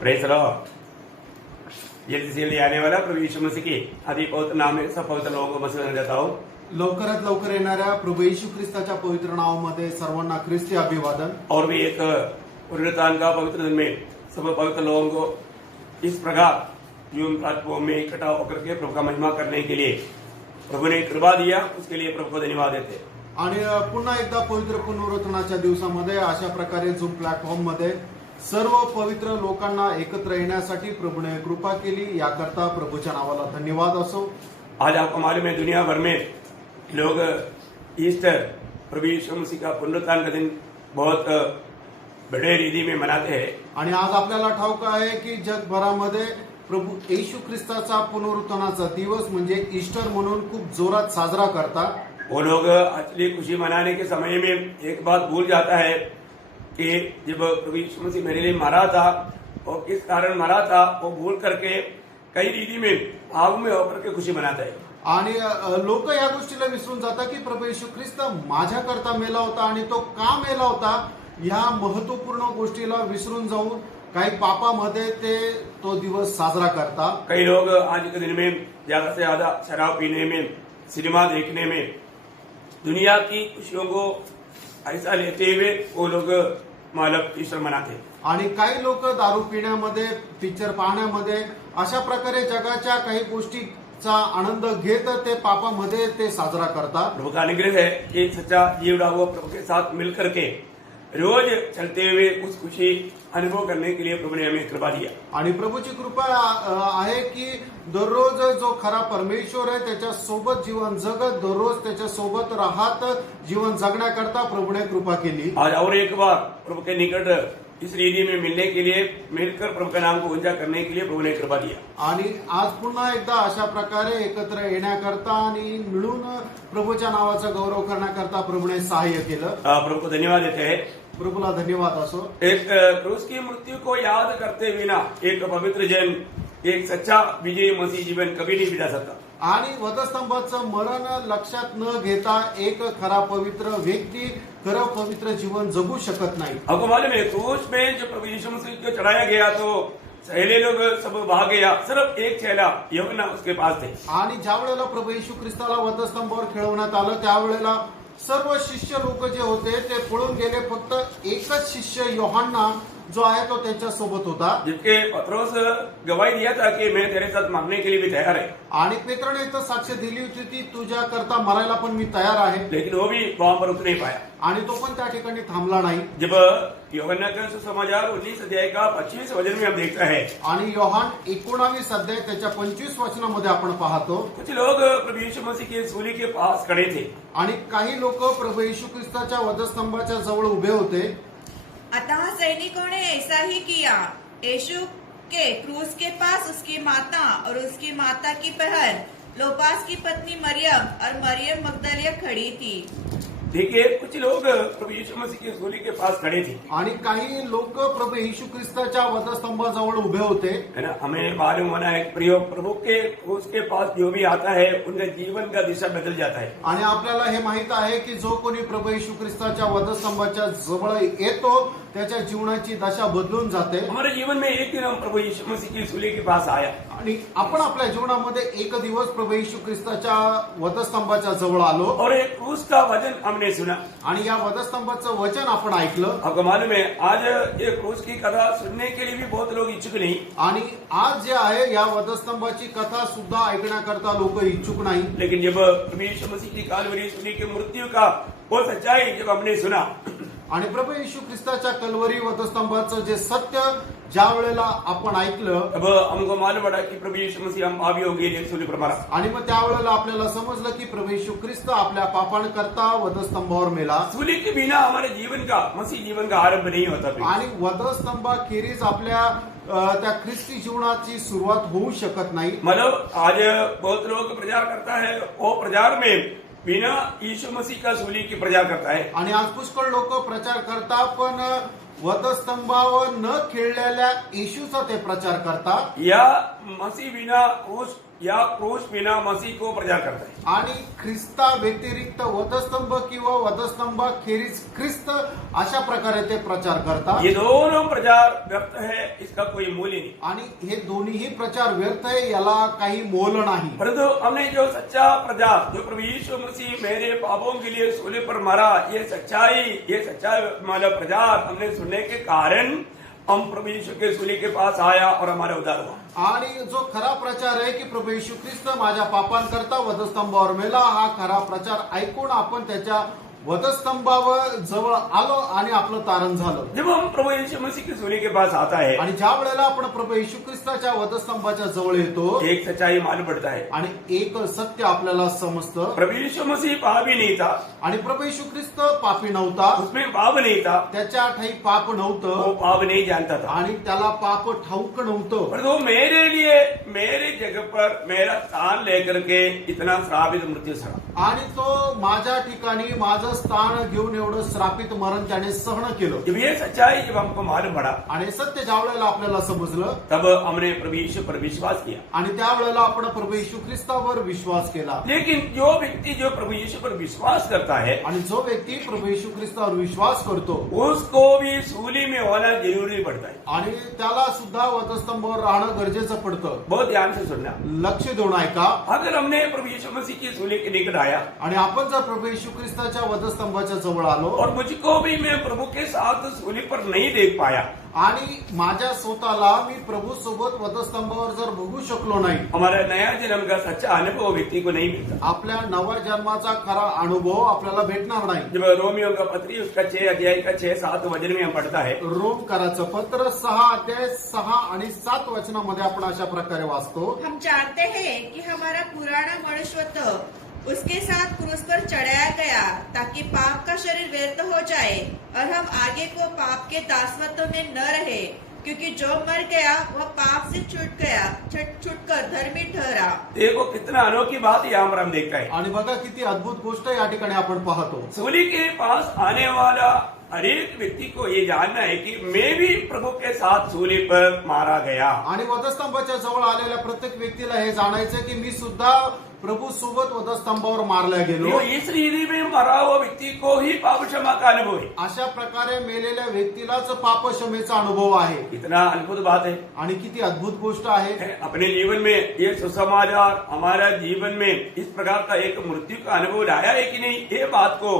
Praise Lord. जल्दी से जल्दी आने वाला प्रभु यीशु मसीह के आदि पवित्र नाम में सब पवित्र लोगों को मसीह देता हूँ। लवकरात लवकर येणाऱ्या प्रभू येशू ख्रिस्ताच्या पवित्र नावामध्ये सर्वांना ख्रिस्ती अभिवादन। और भी एक पुनरुत्थान का पवित्र दिन में सब पवित्र लोगों को इस प्रकार जीवन प्लेटफॉर्म में इकट्ठा होकर के प्रभु का महिमा करने के लिए प्रभु ने कृपा दिया, उसके लिए प्रभु को धन्यवाद देते। आणि पुन्हा एकदा पवित्र पुनरुत्थानाच्या दिवसामध्ये अशा प्रकारे झूम प्लॅटफॉर्म मध्ये सर्व पवित्र लोकांना एकत्र येण्यासाठी प्रभूने कृपा केली, याकरता प्रभूच्या नावाला धन्यवाद असो। आज आपको मालूम है दुनिया भर में लोग ईस्टर प्रभु यीशु मसीह का पुनरुत्थान का दिन बहुत बड़े रीति में मनाते हैं। आणि आज आपल्याला ठाऊक आहे की जगभरामध्ये प्रभू येशू ख्रिस्ताचा पुनरुत्थानाचा दिवस म्हणजे ईस्टर म्हणून खूप जोरात साजरा करतात। वो लोग असली खुशी मनाने के समय में एक बात भूल जाता है कि जब प्रभु यीशु मसीह मेरे लिए मरा था और किस कारण मरा था, वो भूल करके कई रीति में भाव में होकर के खुशी मनाता है। आणि लोक या गोष्टीला विसरून जातात की प्रभू येशू ख्रिस्त माझ्याकरता मेला होता आणि तो का मेला होता, या महत्वपूर्ण गोष्टीला विसरून जाऊन काही पापामध्ये ते तो दिवस साजरा करतात। कई लोग आज के दिन में ज्यादा से ज्यादा शराब पीने में, सिनेमा देखने में, दुनिया की खुशियों को ऐसा लेते हुए वो लोग मालक ईश्वर मनाते। आणि काही लोक दारू पिण्यामध्ये, पिक्चर पाहण्यामध्ये, अशा प्रकारे जगाच्या काही गोष्टीचा आनंद घेत ते पापामध्ये ते साजरा करतात। प्रभु का अनुग्रह है कि सच्चा जीवड़ा वो प्रभु के साथ मिलकर के रोज चलते हुए उस खुशी अनुभव करने के लिए प्रभु ने हमें कृपा दिया। आणि प्रभूची कृपा आहे की दररोज जो खरा परमेश्वर आहे त्याच्या सोबत जीवन जगत, दररोज त्याच्या सोबत राहत जीवन जगण्याकरता प्रभूने कृपा केली। आज और एक बार प्रभु के निकट इस रीति में मिलने के लिए, मिलकर प्रभु के नाम को ऊंचा करने के लिए प्रभु ने कृपा दिया। आणि आज पुन्हा एकदा अशा प्रकारे एकत्र येण्याकरता आणि मिळून प्रभूच्या नावाचा गौरव करण्याकरता प्रभूने सहाय्य केलं। प्रभु को धन्यवाद देते हैं। प्रभूला धन्यवाद असो। एक क्रूस की मृत्यु को याद करते बिना एक पवित्र जन, एक सच्चा विजयी मसीह जीवन कभी नहीं बिता सकता। आणि वधस्तंभाचं मरण लक्षात न घेता एक खरा पवित्र व्यक्ती खरं पवित्र जीवन जगू शकत नाही। आपको मालूम है क्रूस में जो प्रभु यीशु मसीह को चढ़ाया गया तो सहेले लोग सब भाग गया, सिर्फ एक चेला यूहन्ना उसके पास थे। आणि ज्या वेळेला प्रभू येशू ख्रिस्ताला वधस्तंभावर खेळवण्यात आलं त्यावेळेला सर्व शिष्य लोक जे होते ते पळून गेले, फक्त एकच शिष्य यूहन्ना जो आहे तो त्यांच्या सोबत होता। जिसके पत्रोस गवाही दिया था कि मैं तेरे साथ मरने के लिए भी तैयार है। आणि पेत्राने तर साक्ष दिली होती ती तुझ्या करता मरायला पण मी तयार आहे, लेकिन वो भी वहां पर उतर नहीं पाया। आणि तो पण त्या ठिकाणी थांबला नाही। जब यूहन्ना का सुसमाचार 19 अध्याय का 25 वचन में हम देखते हैं, आणि योहान 19 अध्याय त्याच्या 25 वचनामध्ये आपण पाहतो कुछ लोग प्रभु यीशु मसीह के सूली के पास खड़े थे। आणि काही लोक प्रभू येशू ख्रिस्ताच्या वधस्तंभाच्या जवळ उभे होते। अतः सैनिकों ने ऐसा ही किया। यीशु के क्रूस के पास उसकी माता और उसकी माता की बहन लोपास की पत्नी मरियम और मरियम मगदलिया खड़ी थी। देखिए कुछ लोग प्रभु यीशु मसीह की सूली के पास खड़े थे। आणि काही लोक प्रभू येशू ख्रिस्ताच्या वधस्तंभाजवळ उभे होते। है ना, हमें मालूम होना है प्रभु के क्रूस के पास जो भी आता है उनका जीवन का दिशा बदल जाता है। आणि आपल्याला हे माहित आहे की जो कोणी प्रभू येशू ख्रिस्ताच्या वधस्तंभाच्या जवळ येतो त्याच्या जीवनाची दशा बदलून जाते। हमारे जीवन में एक दिन हम प्रभु यीशु मसीह की सूली के पास आया आणि आपण आपल्या जीवनामध्ये एक दिवस प्रभू येशू ख्रिस्ताच्या वधस्तंभाच्या जवळ आलो और एक क्रूस का वचन हमने सुना। आणि या वधस्तंभाचं वचन आपण ऐकलं। आपको मालूम है आज ये क्रूस की कथा सुनने के लिए भी बहुत लोग इच्छुक नहीं। आणि आज जे आहे या वधस्तंभाची कथा सुद्धा ऐकण्याकरता लोक इच्छुक नाही। लेकिन जब प्रभु यीशु मसीह की कालवरी सूली की मृत्यु का वो सच्चाई जब हमने सुना, आणि प्रभू येशू ख्रिस्ताच्या कल्वरी वधस्तंभाचं जे सत्य ज्या वेळेला आपण ऐकलं, अब हमको मालूम पड़ा कि प्रभु यीशु मसीह हम पापी हो गए सूली पर मरा। आणि मग त्यावेळेला आपल्याला समजलं की प्रभू येशू ख्रिस्त आपल्या पापांकरता वधस्तंभावर मेला। सूली के बिना हमारे जीवन का, मसीह जीवन का आरंभ नहीं होता। आणि वधस्तंभाखेरीज आपल्या त्या ख्रिस्ती जीवनाची सुरुवात होऊ शकत नाही। मतलब आज बहुत लोग प्रचार करता है, वो प्रचार में बिना यीशु मसीह का सूली की प्रचार करता है। आणि आज पुष्कळ लोक प्रचार करतात पण वधस्तंभावर न खेळलेल्या येशूचा ते प्रचार करतात या मसीह बिना क्रूस या क्रूस बिना मसीह को प्रचार करता है। आणि ख्रिस्ता व्यतिरिक्त वधस्तंभ किंवा वधस्तंभाखेरीज ख्रिस्त अशा प्रकारे ते प्रचार करतात. ये दोनों प्रचार व्यर्थ है, इसका कोई मूल्य नहीं। आणि हे दोन्हीही प्रचार व्यर्थ आहे, याला काही मोल नाही. परंतु हमने जो सच्चा प्रचार, जो प्रभु यीशु मसीह मेरे पापों के लिए सूली पर मरा, ये सच्चा वाला प्रचार हमने सुनने के कारण हम प्रभु यीशु के सूली के पास आया और हमारा उद्धार हुआ. आणि जो खरा प्रचार आहे की प्रभू येशू ख्रिस्त माझ्या पापांकरता वधस्तंभावर मेला, हा खरा प्रचार ऐकून आपण त्याच्या वधस्तंभावर जवळ आलो आणि आपलं तारण झालं. जब हम प्रभु यीशु मसीह की सूली के पास आता है, आणि ज्या वेळेला आपण प्रभू येशू ख्रिस्ताच्या वधस्तंभाच्या जवळ येतो एक सच्चाई मालूम पड़ता है। आणि एक सत्य आपल्याला समजतं. प्रभु यीशु मसीह पापी नहीं था, आणि प्रभू येशू ख्रिस्त पापी नव्हता, उसमें पाप नहीं था, त्याच्या ठाई पाप वो नव्हतं पाप नहीं जानता था। आणि त्याला पाप ठाऊक नव्हतं. पर वो मेरे लिए मेरे जगह पर मेरा स्थान लेकर के इतना श्रापित मृत्यू सड़ा। आणि तो माझ्या ठिकाणी माझं स्थान घेऊन एवढं श्रापित मरण त्याने सहन केलं. जब ये सच्चाई जब हमको मालूम पड़ा, आणि सत्य ज्या वेळेला आपल्याला समजलं, तब हमने प्रभु यीशु पर विश्वास किया। आणि त्या वेळेला आपण प्रभू येशू ख्रिस्तावर विश्वास केला. लेकिन जो व्यक्ति जो प्रभु यीशु पर विश्वास करता है, आणि जो व्यक्ती प्रभू येशू ख्रिस्तावर विश्वास करतो, उसको भी सूली में होना जरूरी पड़ता है। आणि त्याला सुद्धा वधस्तंभावर राहणं गरजेचं पडतं. बहुत ध्यान से सुनना। लक्ष देऊन ऐका. अगर हमने प्रभु यीशु मसीह की सूली के निकट आया आणि आपण जर प्रभू येशू ख्रिस्ताच्या वधस्तंभाच्या जवळ आलो और मुझको भी मैं प्रभु के साथ सूली पर नहीं देख पाया, आणि माझ्या स्वतःला मी प्रभु सोबत वधस्तंभावर जर बघू शकलो नाही, हमारा नया जन्म का सच्चा अनुभव व्यक्ति को नहीं मिलता। आपल्या नव्या जन्माचा खरा अनुभव आपल्याला भेटणार नाही. जब रोमियो का पत्री उसका 6 अध्याय का 6-7 वचन में हम पढ़ता है, रोमकराचं पत्र 6 अध्याय 6 आणि 7 वचनामध्ये आपण अशा प्रकारे वाचतो. हम जानते हैं कि हमारा पुराना मनुष्यत्व उसके साथ क्रूस पर चढ़ाया गया ताकि पाप का शरीर व्यर्थ हो जाए और हम आगे को पाप के दासत्व में न रहे, क्योंकि जो मर गया वह पाप से छूटकर धर्मी ठहरा. देखो कितना अनोखी बात यहाँ पर हम देखता है। आणि बघा किती अद्भुत गोष्ट या ठिकाणी आपण पाहतो. सूली के पास आने वाला हर एक व्यक्ति को ये जानना है कि मैं भी प्रभु के साथ सूली पर मारा गया। आणि वधस्तंभाच्या जवळ आलेल्या प्रत्येक व्यक्तीला हे जाणायचं की मी सुद्धा प्रभु सोबत वधस्तंभावर मारल्या गेलो. तो इस रीति में मरा हुआ व्यक्ति को ही पाप क्षमा का अनुभव है। अशा प्रकारे मेलेल्या व्यक्तीलाच पाप क्षमेचा अनुभव आहे. कितना अद्भुत बात है। आणि किती अद्भुत गोष्ट आहे. अपने जीवन में ये सुसमाचार हमारा जीवन में इस प्रकार का एक मृत्यु का अनुभव लाया है कि नहीं, ये बात को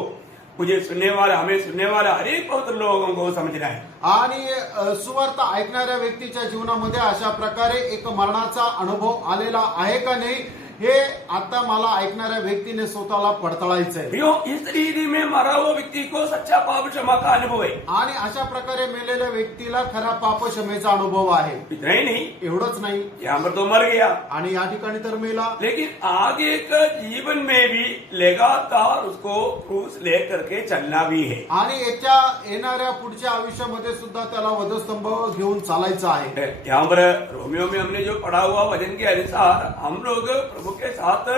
मुझे सुनने वाला, हमें सुनने वाला हर एक पवित्र लोगों को समझना है। आणि सुवार्ता ऐकणाऱ्या व्यक्तीच्या जीवनामध्ये अशा प्रकारे एक मरणाचा अनुभव आलेला आहे का नाही, हे आता मला ऐकणाऱ्या व्यक्तीने स्वतःला पडताळायचंय. इस रीति में मरा हुआ व्यक्ति को सच्चा पाप क्षमा का अनुभव है। आणि अशा प्रकारे मेलेल्या व्यक्तीला खरा पाप क्षमेचा अनुभव आहे. इतना ही नहीं, एवढंच नाही, यहाँ पर तो मर गया, आणि या ठिकाणी तर मेला, लेकिन आगे का जीवन में भी लगातार उसको क्रूस ले करके चलना भी है। आणि याच्या येणाऱ्या पुढच्या आयुष्यामध्ये सुद्धा त्याला वधस्तंभ घेऊन चालायचं आहे. यहाँ पर रोमियो में हमने जो पढ़ा हुआ वचन के अनुसार हम लोग प्रभु के साथ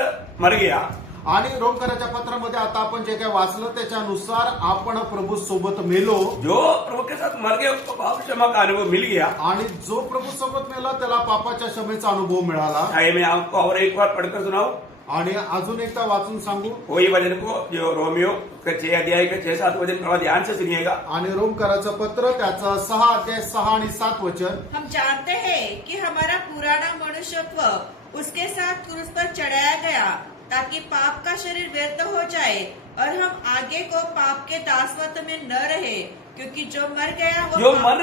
मर गया। आणि रोमकराच्या पत्रामध्ये आता आपण जे काय वाचलं त्याच्यानुसार आपण प्रभू सोबत मेलो. जो प्रभु के साथ मर गया उसको पाप क्षमा का अनुभव मिल गया। आणि जो प्रभू सोबत मेला त्याला पापाच्या क्षमेचा अनुभव मिळाला. चाहे मैं आपको और एक बार पढ़कर सुनाऊं, आणि अजून एकदा वाचून सांगू. वही वचन को जो रोमियो का 6 अध्याय का 6-7 वचन थोड़ा ध्यान से सुनिएगा। आणि रोमकराचं पत्र त्याचं 6 अध्याय 6 आणि 7 वचन. हम जानते हैं कि हमारा पुराना मनुष्यत्व उसके साथ क्रूस पर चढ़ाया गया ताकि पाप का शरीर व्यर्थ हो जाए और हम आगे को पाप के दासत्व में न रहे, क्योंकि जो मर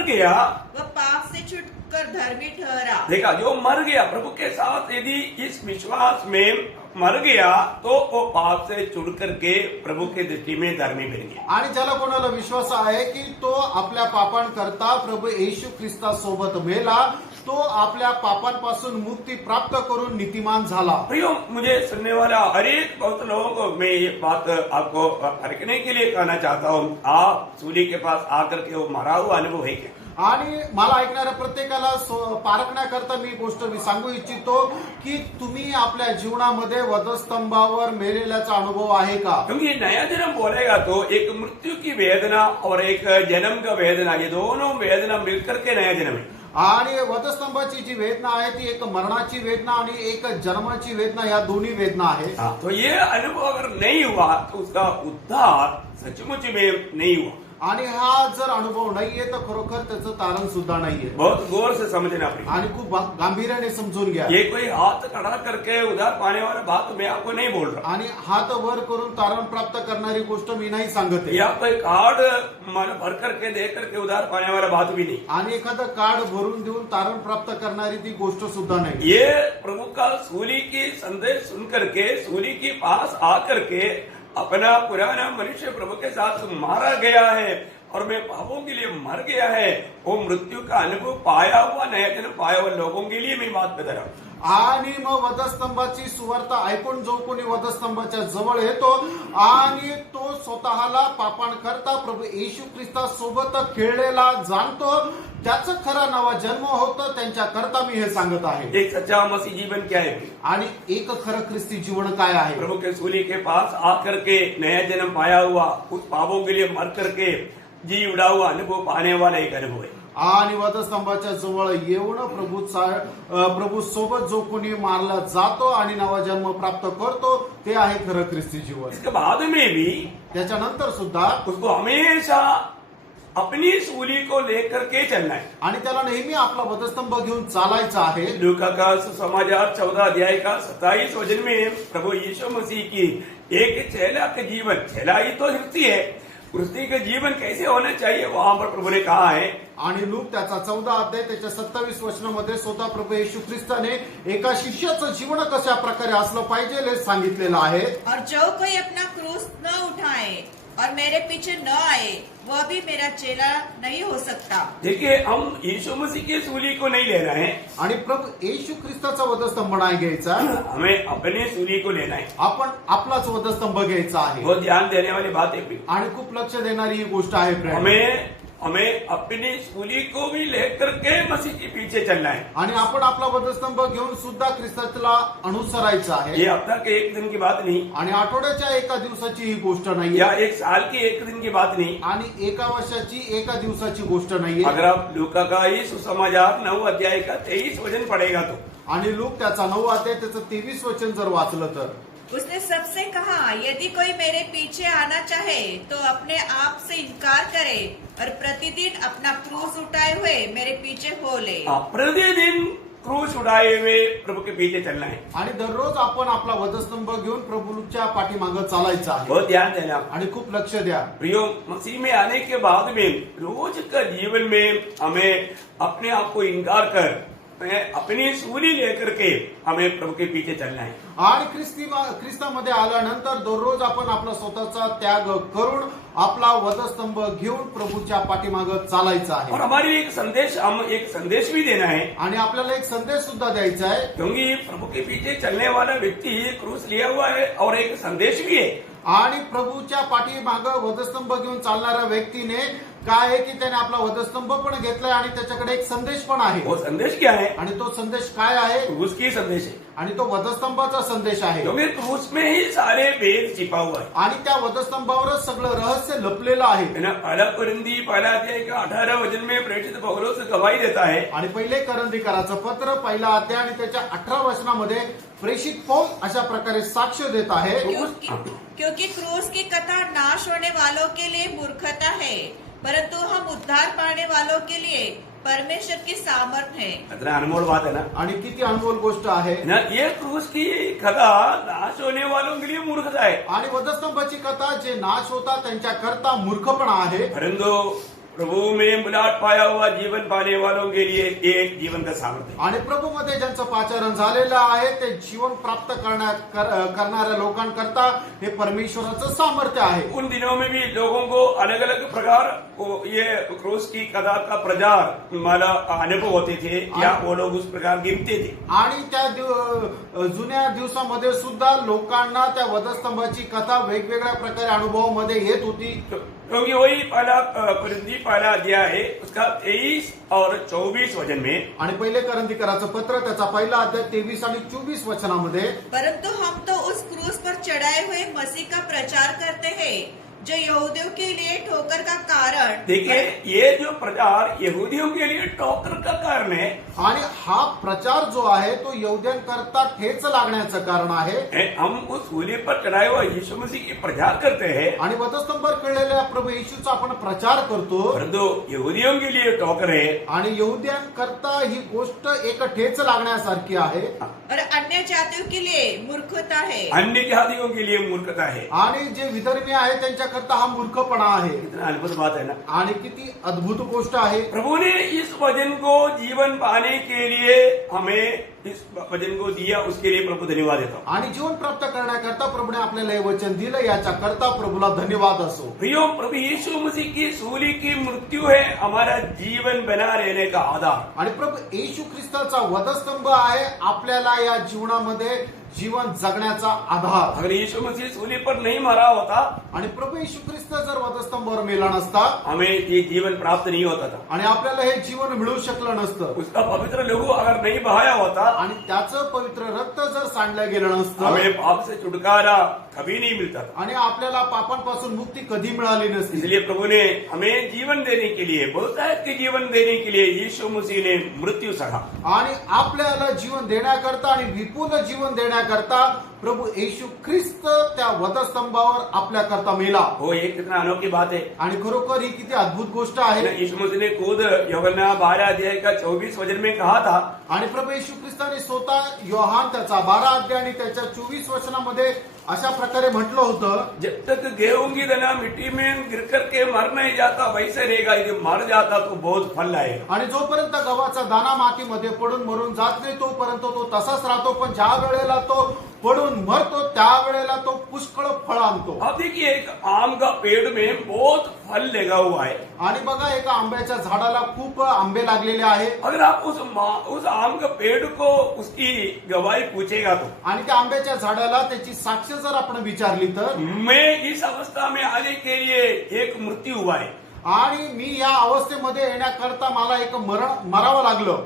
गया वह पाप से छूटकर धर्मी ठहरा. देखा, जो मर गया प्रभु के साथ यदि इस विश्वास में मर गया तो वो पाप से छूट करके प्रभु के दृष्टि में धर्मी बन गया. आणि ज्याला कोणाला विश्वास आहे की तो आपल्या पापांकरता प्रभू येशू ख्रिस्तासोबत मेला, तो आपल्या पापांपासून मुक्ती प्राप्त करून नीतिमान झाला. प्रियो, मुझे सुनने वाला हर एक बहुत लोगों को मैं ये बात आपको परखने के लिए कहना चाहता हूँ, आप सूली के पास आकर के वो मरा हुआ अनुभव है क्या? आणि मला ऐकणाऱ्या प्रत्येकाला पारखण्याकरता मी गोष्ट सांगू इच्छितो की तुम्ही आपल्या जीवनामध्ये वधस्तंभावर मेलेल्याचा अनुभव आहे का? क्योंकि नया जन्म बोलेगा तो एक मृत्यु की वेदना और एक जन्म का वेदना, ये दोनों वेदना मिलकर के नया जन्म है। आणि वधस्तंभाची जी वेदना आहे ती एक मरणाची वेदना आणि एक जन्माची वेदना, या दोन्ही वेदना आहे। तो ये अनुभव अगर नहीं हुआ तो उसका उद्धार सचमुच में नहीं हुआ। आणि हा जर अनुभव नाहीये तर खरोखर त्याचं तारण सुद्धा नाहीये। बहुत गौर से समझना पड़ेगा आणि खूप गांभीर्याने समजून घ्या। ये कोई हाथ खड़ा करके उधार पाने वाला बात मैं आपको नहीं बोल रहा, आणि हात वर करून तारण प्राप्त करणारी गोष्ट मी नाही सांगत या कोई कार्ड मन भर करके दे करके उधार पाने वाला बात भी नहीं। आणि एखादं कार्ड भरून देऊन तारण प्राप्त करणारी ती गोष्ट सुद्धा नाही। ये प्रभु का सूली की संदेश सुन करके सूली के पास आकर के अपना पुराना मनुष्य प्रभु के साथ मारा गया है और मैं पापों के लिए मर गया है, वो मृत्यू का अनुभव पाया हुआ नया जन्म पाया हुआ लोगों के लिए मैं बात बता रहा हूँ। आणि मग वधस्तंभाची सुवार्ता ऐकून जो कोणी वधस्तंभाच्या जवळ येतो आणि तो स्वतःला पापांकरता प्रभू येशू ख्रिस्तासोबत खेळलेला जाणतो, त्याचं खरा नवा जन्म होतं, त्यांच्या करता मी हे सांगत आहे। एक सच्चा मसीह जीवन क्या है? आणि एक खरं ख्रिस्ती जीवन काय आहे? प्रभु के सूली के पास आकर के नया जन्म पाया हुआ, उस पापों के लिए मर करके जी उड़ा हुआ अनुभव पाने वाला एक अनुभव है। आणि वधस्तंभाच्या जवळ येऊन प्रभू सोबत जो कोणी मारला जातो आणि नवा जन्म प्राप्त करतो, ते आहे खरं ख्रिस्ती जीवन। इसके बाद में भी त्याच्यानंतर सुद्धा उसको हमेशा अपनी सूली को लेकर के चलना है आणि त्याला नेहमी आपला वधस्तंभ घेऊन चालायचं आहे। लूका का सुसमाचार 14 अध्याय का 27 वचन में प्रभु यीशु मसीह की एक चेला का जीवन, चेला ही तो हृदय है, हृदय का जीवन कैसे होना चाहिए वहां पर प्रभु ने कहा है। आणि लूक त्याचा 14 अध्याय त्याच्या 27 वचनामध्ये स्वतः प्रभू येशू ख्रिस्ताने एका शिष्याचं जीवन कशा प्रकारे असलं पाहिजे हे सांगितलेलं आहे। और जो कोई अपना क्रूस न उठाए और मेरे पीछे न आए वह भी मेरा चेला नहीं हो सकता। देखिए, हम यीशु मसीह की सूली को नहीं ले रहे हैं, आणि प्रभू येशू ख्रिस्ताचा वधस्तंभ नाही घ्यायचा, हमें अपने सूली को लेना है। आपण आपलाच वधस्तंभ घ्यायचा आहे। बहुत ध्यान देने वाली बात है। आणि खूप लक्ष देणारी ही गोष्ट आहे फ्रेंड। हमें अपनी सूली को भी लेकर के मसीह के पीछे चलना है। आणि आपण आपला वधस्तंभ घेऊन सुद्धा ख्रिस्ताला अनुसरायचं आहे। ये हफ्ता के एक दिन की बात नहीं, आणि आठवड्याच्या एका दिवसाची ही गोष्ट नाही, या एक साल की एक दिन की बात नहीं, आणि एका वर्षाची एका दिवसाची गोष्ट नाहीये। अगर आप लूका का ही सुसमाचार 9 अध्याय का 23 वचन पढ़ेगा तो, आणि लूक त्याचा 9 अध्याय त्याचं 23 वचन जर वाचलं तर, उसने सबसे कहा, यदि कोई मेरे पीछे आना चाहे तो अपने आप से इनकार करे और प्रतिदिन अपना क्रूस उठाए हुए मेरे पीछे हो ले। प्रतिदिन क्रूस उड़ाए हुए प्रभु के पीछे चलना है। आणि दररोज आपण आपला वधस्तंभ घेऊन प्रभूच्या पाठीमागं चालायचं आहे। बहुत ध्यान देना आणि खूप लक्ष द्या। प्रियो, मसीह में आने के बाद में रोज का जीवन में हमें अपने आप को इनकार कर अपनी सूली लेकर के हमें प्रभु के पीछे चलना है। आणि ख्रिस्तामध्ये आल्यानंतर दररोज आपण आपला स्वतःचा त्याग करून आपला वधस्तंभ घेऊन प्रभूच्या पाठीमागं चालायचं आहे। और हमारी हम एक संदेश भी देना है, आणि आपल्याला एक संदेश सुद्धा द्यायचा आहे, क्योंकि प्रभु के पीछे चलने वाला व्यक्ति क्रूस लिया हुआ है और एक संदेश भी है। आणि प्रभूच्या पाठीमागं वधस्तंभ घेऊन चालणाऱ्या व्यक्तीने काय आहे की त्याने आपला वधस्तंभ पण घेतलाय आणि त्याच्याकडे एक संदेश पण आहे। वो संदेश क्या है? आणि तो संदेश काय आहे? क्रूस की संदेश है, आणि तो वधस्तंभाचा संदेश आहे। क्योंकि क्रूस में ही सारे भेद छिपा हुआ है। आणि त्या वधस्तंभावरच सगळं रहस्य लपलेलं आहे। पहला कुरिन्थी 1 अध्याय का 18 वचन में प्रेषित पौलुस गवाही देता है। आणि पहिले करंदीकराचं पत्र 1 अध्याय आणि त्याच्या 18 वचनामध्ये प्रेषित पौल अशा प्रकारे साक्ष देत आहे, क्योंकि क्रूस की कथा नाश होने वालों के लिए मूर्खता है, परंतु हम उद्धार पाने वालों के लिए परमेश्वर की सामर्थ है। कितना अनमोल बात है ना। आणि किती अनमोल गोष्ट आहे ना, ये क्रूस की कथा नाश होने वालों के लिए मूर्खता है, आणि वधस्तंभाची कथा जे नाश होता त्यांच्या करता मूर्खपणा आहे, परंतु प्रभु में बुलाहट पाया हुआ जीवन पाने वालों के लिए एक जीवन का सामर्थ्य है। आणि प्रभूमध्ये ज्यांचं पाचारण झालेलं आहे ते जीवन प्राप्त करणाऱ्या लोकांकरता हे परमेश्वराचं सामर्थ्य आहे। उन दिनों में भी लोगों को अलग अलग प्रकार ये क्रूस की कथा का प्रचार माला अनुभव होते थे, या वो लोग उस प्रकार गिनते थे। आणि त्या जुन्या दिवसामध्ये सुद्धा लोकांना त्या वधस्तंभाची कथा वेगवेगळ्या प्रकारे अनुभवामध्ये येत होती। क्योंकि वही पहला अध्याय है उसका 23 और 24 वचन में। आणि पहिले करंदीकराचं पत्र त्याचा पहिला अध्याय 23 आणि 24 वचनामध्ये, परंतु हम तो उस क्रूस पर चढ़ाए हुए मसीह का प्रचार करते हैं जो यहूदियों के लिए ठोकर का कारण। देखिए, ये जो प्रचार यहूदियों के लिए ठोकर का कारण है, आणि हा प्रचार जो आहे तो यहूद्यांकरता ठेच लागण्याचं कारण आहे। हम उस सूली पर चढ़ाए हुए यीशु मसीह की प्रचार करते हैं, आणि वधस्तंभावर कळलेल्या प्रभू येशूचा आपण प्रचार करतो, परंतु यहूदियों के लिए ठोकर है। आणि यहूद्यांकरता ही गोष्ट एक ठेच लागण्यासारखी आहे, और अन्य जातियों के लिए मूर्खता है। अन्य जातियों के लिए मूर्खता है। आणि जे विधर्मी आहे त्यांच्याकरता हा मूर्खपणा आहे। कितना अद्भुत बात है ना। आणि किती अद्भुत गोष्ट आहे। प्रभु ने इस वचन को जीवन पाने के लिए हमें इस वचन को दिया, उसके लिए प्रभु धन्यवाद देता हूं। आणि जीवन प्राप्त करण्याकरता प्रभूने आपल्याला हे वचन दिलं, याच्या करता प्रभूला धन्यवाद असो। प्रियो, प्रभु यीशु मसीह की सूली की मृत्यु है हमारा जीवन बना रहने का आधार। आणि प्रभू येशू ख्रिस्ताचा वधस्तंभ आहे आपल्याला या जीवनामध्ये जीवन जगण्याचा आधार। अगर यीशु मसीह सूली पर नहीं मरा होता, आणि प्रभू येशू ख्रिस्त जर वधस्तंभावर मेला नसता, हमें ये जीवन प्राप्त नहीं होता था। आणि आपल्याला हे जीवन मिळू शकलं नसतं। उसका पवित्र लहू अगर नहीं बहाया होता, आणि त्याचं पवित्र रक्त जर सांडलं गेलं नसतं, हमें पाप से छुटकारा कभी नहीं मिलता था। आणि आपल्याला पापांपासून मुक्ती कधी मिळाली नसती। इसलिए प्रभु ने हमें जीवन देने के लिए, बहुतायत के जीवन देने के लिए यीशु मसीह ने मृत्यु सहा। आणि आपल्याला जीवन देण्याकरता आणि विपुल जीवन देण्याकरता प्रभु येशू ख्रिस्त त्या वधस्तंभावर आपल्याकरता मेला। वो ये कितना अनोखी बात है। आणि खरोखर ही किती अद्भुत गोष्ट आहे। यीशु मसीह ने खुद यूहन्ना 12 अध्याय का 24 वचन में कहा था, आणि प्रभू येशू ख्रिस्ताने स्वतः योहान त्याचा 12 अध्याय आणि त्याच्या 24 वचनामध्ये अशा प्रकारे म्हटलं होतं, जब तक गेहूं की दाना मिट्टी में गिर करके मर नहीं जाता वैसे रहेगा, यदि मर जाता तो बहुत फल लाएगा। आणि जोपर्यंत गव्हाचा दाना मातीमध्ये पडून मरून जात नाही तोपर्यंत तो तसाच राहतो, पण ज्या वेळेला तो पडून मरतो त्यावेळेला तो पुष्कळ फळ आणतो। अब देखिए, एक आम का पेड़ में बहुत फल लगा हुआ है। आणि बघा, एका आंब्याच्या झाडाला खूप आंबे लागलेले आहे। अगर आप उस आम का पेड़ को उसकी गवाही पूछेगा तो, आणि त्या आंब्याच्या झाडाला त्याची साक्ष जर आपण विचारली तर, मैं इस अवस्था में आने के लिए एक मृत्यु हुआ है, आणि मी या अवस्थेमध्ये येण्याकरता मला एक मरावं लागलं,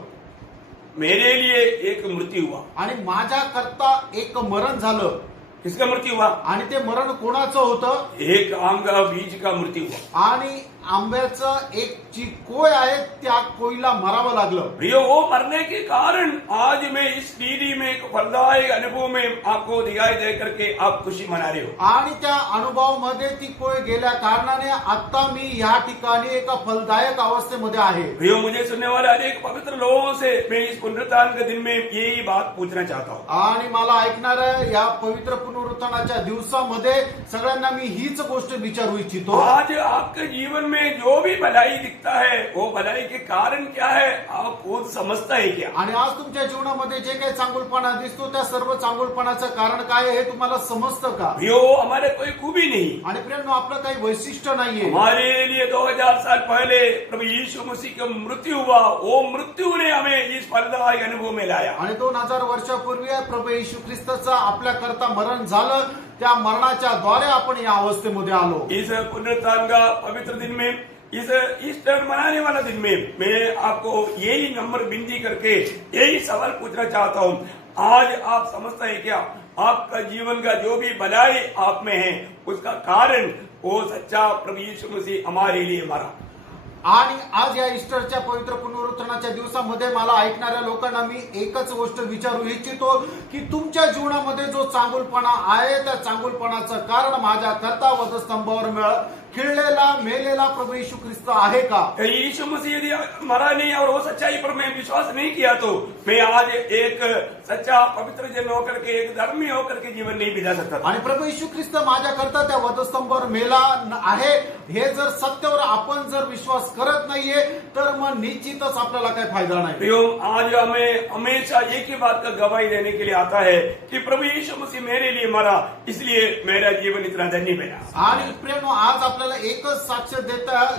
मेरे लिए एक मृत्यु हुआ। आणि माझ्याकरता एक मरण झालं। किसका मृत्यु हुआ? आणि ते मरण कोणाचं होतं? एक आम का बीज का मृत्यु हुआ। आणि आंब्याचं एक जी कोय आहे त्या कोयला मरावं लागलं। प्रियो, वो मरने के कारण आज मैं इस पीढ़ी में एक फलदायक अनुभव में आपको दिखाई दे करके आप खुशी मना रहे हो। आणि त्या अनुभवामध्ये ती कोय गेल्या कारणाने आता मी या ठिकाणी एका फलदायक अवस्थेमध्ये आहे। प्रियो, मुझे सुनने वाले अनेक पवित्र लोगों से मैं इस पुनरुत्थान के दिन में यही बात पूछना चाहता हूँ। आणि मला ऐकणाऱ्या या पवित्र पुनरुत्थानाच्या दिवसामध्ये सगळ्यांना मी हीच गोष्ट विचारू इच्छितो। आज आपके जीवन में जो भी भलाई दिखता है, वो भलाई के कारण क्या है आप खुद समझता है क्या? आणि आज तुमच्या जीवनामध्ये जे काही चांगुलपणा दिसतो त्या सर्व चांगुलपणाचं कारण काय आहे हे तुम्हाला समजतं का? प्रियो, हमारे कोई खूबी नहीं, आणि प्रियांनो, आपलं काही वैशिष्ट्य नाहीये। हमारे लिए 2000 साल पहले प्रभु यीशु मसीह का मृत्यु हुआ, वो मृत्यु ने हमें इस फलदायक अनुभव में लाया। आणि 2000 वर्षापूर्वी प्रभू येशू ख्रिस्ताचं आपल्याकरता मरण झालं, त्या मरणाच्या द्वारे आपण या अवस्थेमध्ये आलो। इस पुनरुत्थान का पवित्र दिन में, इस ईस्टर मनाने वाला दिन में मैं आपको यही नंबर विनती करके यही सवाल पूछना चाहता हूँ, आज आप समझते हैं क्या आपका जीवन का जो भी भलाई आप में है उसका कारण वो सच्चा प्रभु यीशु मसीह हमारे लिए मरा। आणि आज या ईस्टरच्या पवित्र पुनरुत्थानाच्या दिवसामध्ये मला ऐकणाऱ्या लोकांना मी एकच गोष्ट विचारू इच्छितो की तुमच्या जीवनामध्ये जो चांगुलपणा आहे त्या चांगुलपणाचं कारण माझ्या करता वधस्तंभावर खिळलेला मेलेला प्रभू यीशु ख्रिस्त आहे का? यीशु मसीह यदि मरा नहीं और वो सच्चाई पर मैं विश्वास नहीं किया तो मैं आज एक सच्चा पवित्र जन होकर के, एक धर्मी होकर के जीवन नहीं बिता सकता। आणि प्रभू यीशु ख्रिस्त माझ्या करता त्या वधस्तंभावर मेला आहे हे जर सत्यावर आपण जर विश्वास करत नाहीये तर मग निश्चितच आपल्याला काही फायदा नाही। प्रियो, आज हमें हमेशा एक ही बात का गवाही देने के लिए आता है कि प्रभु यीशु मसीह मेरे लिए मरा, इसलिए मेरा जीवन इतना धन्य बना। आणि प्रियो, आज आपल्याला एकच साक्ष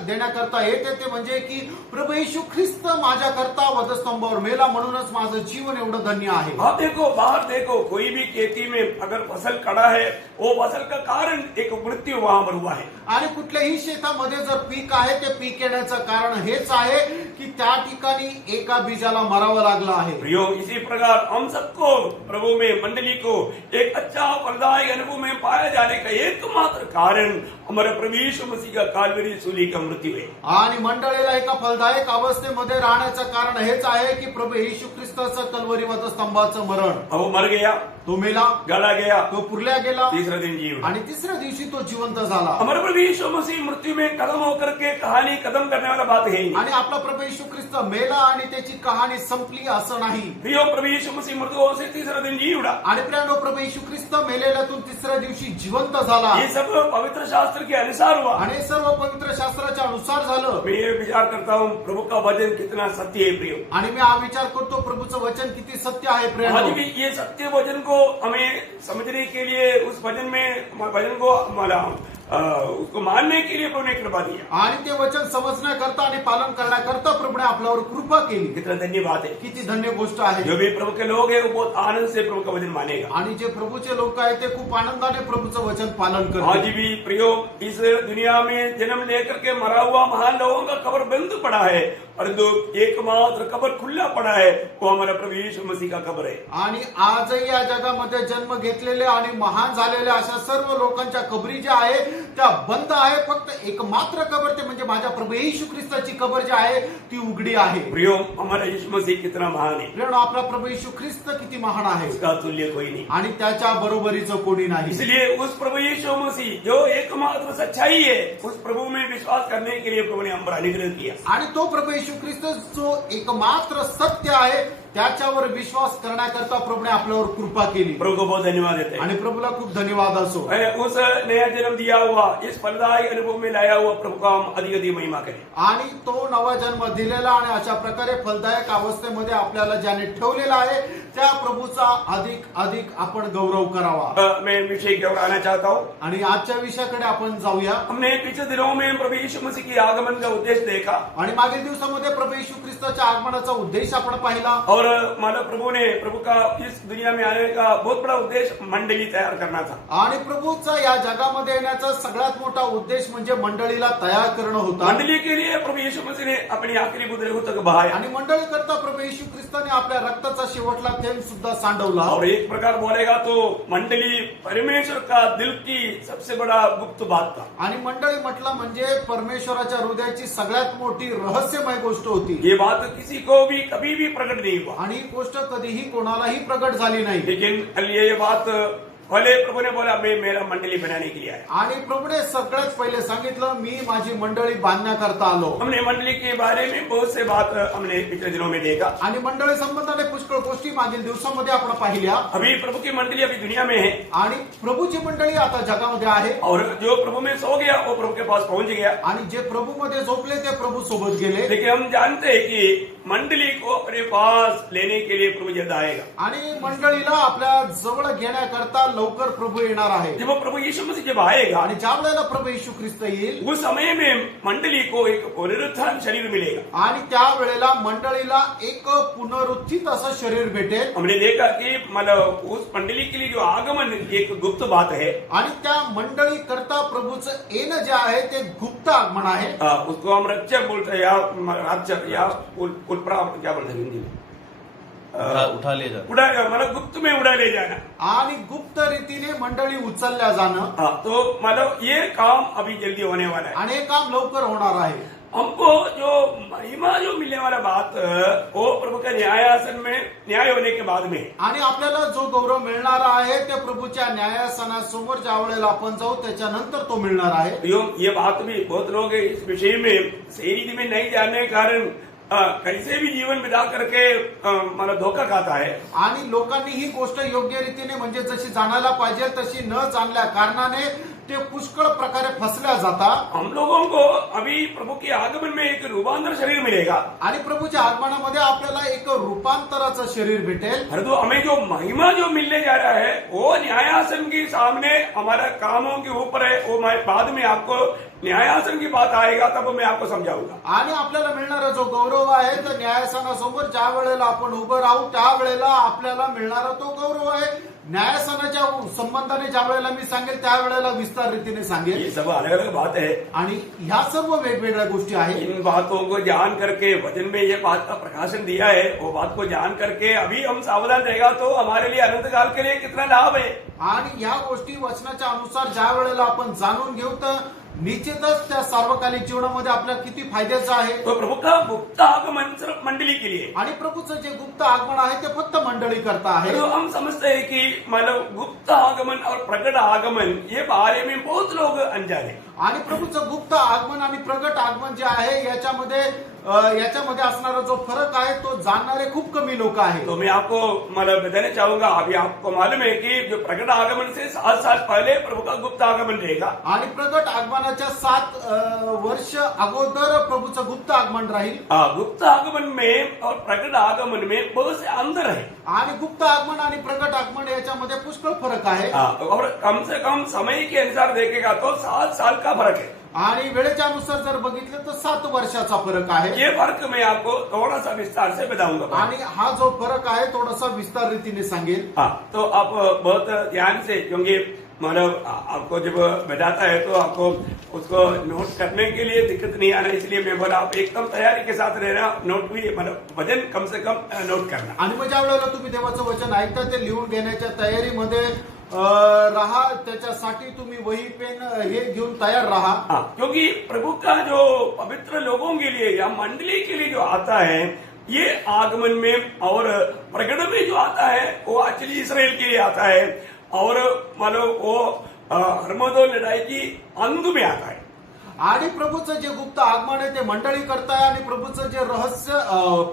देण्याकरता येते, ते म्हणजे की प्रभू येशू ख्रिस्त माझ्याकरता वधस्तंभावर मेला, म्हणूनच माझं जीवन एवढं धन्य आहे. आप देखो, बाहर देखो, कोई भी खेती में अगर फसल खड़ा है, वो फसल का कारण एक मृत्यु वहां पर हुआ है. आणि कुठल्याही शेतामध्ये जर पीक आहे, ते पीक येण्याचं कारण हेच आहे की त्या ठिकाणी एका बीजाला मरावं लागलं आहे. प्रियो, इसी प्रकार हम सबको प्रभु में, मंडली को एक अच्छा फलदायी अनुभव में पाया जाने का एकमात्र कारण हमारे प्रभु यीशु मसीह का कालवरी सूली का मृत्यू है. आणि मंडळीला एका फलदायक अवस्थेमध्ये राहण्याचं कारण हेच आहे की प्रभू येशू ख्रिस्ताचं कल्वरी वधस्तंभाचं मरण. वो मर गया, तो मेला, गला गया, तो पुरल्या गेला, तीसरा दिन जी उठा. आणि तिसऱ्या दिवशी तो जिवंत झाला. हमारे प्रभु यीशु मसीह मृत्यु में कदम होकर के कहानी खत्म करने वाला बात है ही नहीं. आणि आपला प्रभू येशू ख्रिस्त मेला आणि त्याची कहाणी संपली असं नाही. प्रियो, प्रभु यीशु मसीह मृत्यु से तीसरा दिन जी उठा. आणि प्रियानो, प्रभू येशू ख्रिस्त मेलेल्यातून तिसऱ्या दिवशी जिवंत झाला. ये सब पवित्र शास्त्र के अनुसार हुआ. आणि हे सर्व पवित्र शास्त्राच्या अनुसार झालं. मैं ये विचार करता हूँ, प्रभु का वचन कितना सत्य है प्रियो. आणि मी हा विचार करतो, प्रभूचं वचन किती सत्य आहे आज प्रियानो. भी ये सत्य वचन को हमें समझने के लिए, उस वचन को हमारा उसको मानने के लिए प्रभु ने कृपा दिया. आणि ते वचन समजण्याकरता आणि पालन करण्याकरता प्रभूने आपल्यावर कृपा केली. कितना धन्यवाद है. किती धन्य गोष्ट आहे. जो भी प्रभु के लोग हैं वो बहुत आनंद से प्रभु का वचन मानेगा. आणि जे प्रभूचे लोक आहेत ते खूप आनंदाने प्रभूचं वचन पालन आज करतात. भी प्रियो, इस दुनिया में जन्म लेकर के मरा हुआ महान लोगों का कब्र बंद पड़ा है, परंतु एकमात्र कब्र खुला पड़ा है, वो हमारा प्रभु यीशु मसीह का कब्र है. आणि आजही या जगामध्ये जन्म घेतलेले आणि महान झालेले अशा सर्व लोकांच्या कबरी ज्या आहे त्या बंद आहे. फक्त एकमात्र कबर, ते म्हणजे माझ्या प्रभू येशू ख्रिस्ताची कबर जी आहे ती उघडी आहे. प्रियो, हमारा यीशु मसीह कितना महान है. प्रियानो, आपला प्रभू येशू ख्रिस्त किती महान आहे. उसका तुल्य कोई नहीं. आणि त्याच्या बरोबरीचं कोणी नाही. इसलिए उस प्रभु यीशु मसीह जो एकमात्र सच्चाई है, उस प्रभु में विश्वास करने के लिए प्रभु ने हम पर अनुग्रह किया. आणि तो प्रभू येशू ख्रिस्त जो एकमात्र सत्य आहे त्याच्यावर विश्वास करण्याकरता प्रभूने आपल्यावर कृपा केली. प्रभु को बहुत धन्यवाद देते हैं. आणि प्रभूला खूप धन्यवाद असो. उस नया जन्म दिया हुआ, इस फलदायी अनुभव में लाया हुआ प्रभु का हम अधिक अधिक महिमा करें. आणि तो नवा जन्म दिलेला आणि अशा प्रकारे फलदायक अवस्थेमध्ये आपल्याला ज्याने ठेवलेला आहे त्या प्रभूचा अधिक अधिक आपण गौरव करावा. मैं विषय की ओर आना चाहता हूँ. आणि आजच्या विषयाकडे आपण जाऊया. हमने पिछले दिनों में प्रभु यीशु मसीह की आगमन का उद्देश्य देखा. आणि मागील दिवसामध्ये प्रभू येशू ख्रिस्ताच्या आगमनाचा उद्देश आपण पाहिला. और मानव प्रभु का इस दुनिया में आने का बहुत बड़ा उद्देश्य मंडली तैयार करना था. आणि प्रभूचा या जगामध्ये येण्याचा सगळ्यात मोठा उद्देश म्हणजे मंडळीला तयार करणं होता. मंडली के लिए प्रभु यीशु मसीह ने अपनी आखिरी बूंद तक बहाया. आणि मंडळी करता प्रभू येशू ख्रिस्ताने आपल्या रक्ताचा शेवटला थेंब सुद्धा सांडवला. और एक प्रकार बोलेगा तो मंडली परमेश्वर का दिल की सबसे बड़ा गुप्त बात था. आणि मंडळी म्हटलं म्हणजे परमेश्वराच्या हृदयाची सगळ्यात मोठी रहस्यमय गोष्ट होती. ये बात किसी को भी कभी भी प्रकट नहीं हुआ. आणि ही गोष्ट कधीही कोणालाही प्रकट झाली नाही. लेकिन ये बात पहले प्रभु ने बोला, मैं मेरा मंडली बनाने के लिए आया. आणि प्रभूने सगळ्यात पहिले सांगितलं, मी माझी मंडळी बांधण्याकरता आलो. हमने मंडली के बारे में बहुत से बात हमने पिछले दिनों में देखा. आणि मंडळी संबंधाने पुष्कळ गोष्टी मागील दिवसामध्ये आपण पाहिल्या. अभी प्रभु की मंडली अभी दुनिया में है. आणि प्रभूची मंडळी आता जगामध्ये आहे. और जो प्रभु में सो गया वो प्रभु के पास पहुंच गया. आणि जे प्रभूमध्ये झोपले ते प्रभू सोबत गेले. लेकिन हम जानते हैं कि मंडली को अपने पास लेने के लिए प्रभु जल्द आएगा. आणि मंडळीला आपल्या जवळ घेण्याकरता लवकर प्रभू येणार आहे. जब वो प्रभु यीशु मसीह जब आएगा, आणि ज्या वेळेला प्रभू येशू ख्रिस्त येईल उस समय में मंडली को एक पुनरुत्थान शरीर मिलेगा. आणि त्या वेळेला मंडळीला एक पुनरुत्थित असं शरीर भेटेल. हमने देखा कि मतलब उस मंडली के लिए जो आगमन एक गुप्त बात है. आणि त्या मंडळी करता प्रभूचं येणं जे आहे ते गुप्त आगमन आहे. उसको हम रक्षक बोलते हैं, या रक्षक या क्या बोलते हैं हिंदी में, उठा ले जा, उड़ा, मतलब गुप्त में उड़ा ले जाना. आणि गुप्त रीतीने मंडळी उचलल्या जाणं. तो मतलब ये काम अभी जल्दी होने वाला है. आणि हे काम लवकर होणार आहे. हमको जो महिमा जो मिलने वाला बात, वो प्रभु का न्यायासन में न्याय होने के बाद में. आणि आपल्याला जो गौरव मिळणार आहे ते प्रभूच्या न्यायासनासमोर ज्या वेळेला आपण जाऊ त्याच्यानंतर तो मिळणार आहे. ये बात भी बहुत लोग इस विषय में सही रीति में नहीं जानने के कारण कैसे भी जीवन बिता करके मला धोखा खाता है. आणि लोकांनी ही गोष्ट योग्य रीतीने म्हणजे जशी जाणायला पाहिजे तशी न जाणल्या कारणाने ते पुष्कळ प्रकारे फसल्या जातात हम लोगों को अभी प्रभु के आगमन में एक रूपांतर शरीर मिलेगा, आणि प्रभूच्या आगमनामध्ये आपल्याला एक रूपांतराचं शरीर भेटेल. परंतु हमें जो महिमा जो मिलने जा रहा है वो न्यायासन के सामने हमारा कामों के ऊपर है. वो मैं बाद में आपको न्यायासन की बात आएगा तब मैं आपको समझाऊंगा. आणि आपल्याला मिळणारा जो गौरव आहे तर न्यायासनासमोर ज्या वेळेला आपण उभं राहू त्यावेळेला आपल्याला मिळणारा तो गौरव आहे. न्यायासनाच्या संबंधाने ज्या वेळेला मी सांगेल त्यावेळेला विस्तार रीतीने सांगेल. ये सब अलग अलग बात है. आणि ह्या सर्व वेगवेगळ्या गोष्टी आहेत. इन बातों को जान करके वचन में ये बात का प्रकाशन दिया है, वो बात को जान करके अभी हम सावधान रहेगा तो हमारे लिए अनंत काल के लिए कितना लाभ है. आणि ह्या गोष्टी वचनाच्या अनुसार ज्या वेळेला आपण जाणून घेऊ तर निश्चितच त्या सार्वकालिक जीवनामध्ये आपल्याला किती फायद्याचं आहे. तो प्रभु का गुप्त आगमन सिर्फ मंडली के लिए. आणि प्रभूचं जे गुप्त आगमन आहे ते फक्त मंडळी करता आहे. तो हम समझते हैं कि मतलब गुप्त आगमन और प्रकट आगमन ये बारे में बहुत लोग अनजान है. आणि प्रभूचं गुप्त आगमन आणि प्रगट आगमन जे आहे याच्यामध्ये असणारा जो फरक आहे तो जाणणारे खूप कमी लोक आहेत. तो मैं आपको मतलब बताना चाहूंगा, अभी आपको मालूम है कि जो प्रकट आगमन से 7 साल पहले प्रभु का गुप्त आगमन रहेगा. आणि प्रगट आगमनाच्या 7 वर्ष अगोदर प्रभूचं गुप्त आगमन राहील. गुप्त आगमन में और प्रकट आगमन में बहुत से अंतर है. आणि गुप्त आगमन आणि प्रगट आगमन याच्यामध्ये पुष्कळ फरक आहे. और कम से कम समय के अनुसार देखेगा तो 7 साल का फर्क है. आणि वेळेच्या अनुसार जर बघितलं तर 7 वर्षाचा फरक आहे. ये फर्क मैं आपको थोड़ा सा विस्तार से बताऊंगा. आणि हा जो फरक आहे थोडासा विस्तार रीतीने सांगेल. तो आप बहुत ध्यान से, क्योंकि मतलब आपको जब बताता है तो आपको उसको नोट करने के लिए दिक्कत नहीं आना, इसलिए मैं बोला आप एकदम तैयारी के साथ रहना. नोट भी मतलब वजन कम से कम नोट करना. आणि मग ज्या वेळेला तुम्ही देवाचं वचन ऐकता ते लिहून घेण्याच्या तयारीमध्ये रहा. त्याच्यासाठी तुम्ही वही पेन हे घेऊन तयार रहा. क्योंकि प्रभु का जो पवित्र लोगों के लिए या मंडली के लिए जो आता है ये आगमन में और प्रकट में जो आता है वो एक्चुअली इसराइल के लिए आता है. और मतलब वो हरमोदो लड़ाई की अंत में आता है. आणि प्रभूचं जे गुप्त आगमन आहे ते मंडळी करताय आणि प्रभूचं जे रहस्य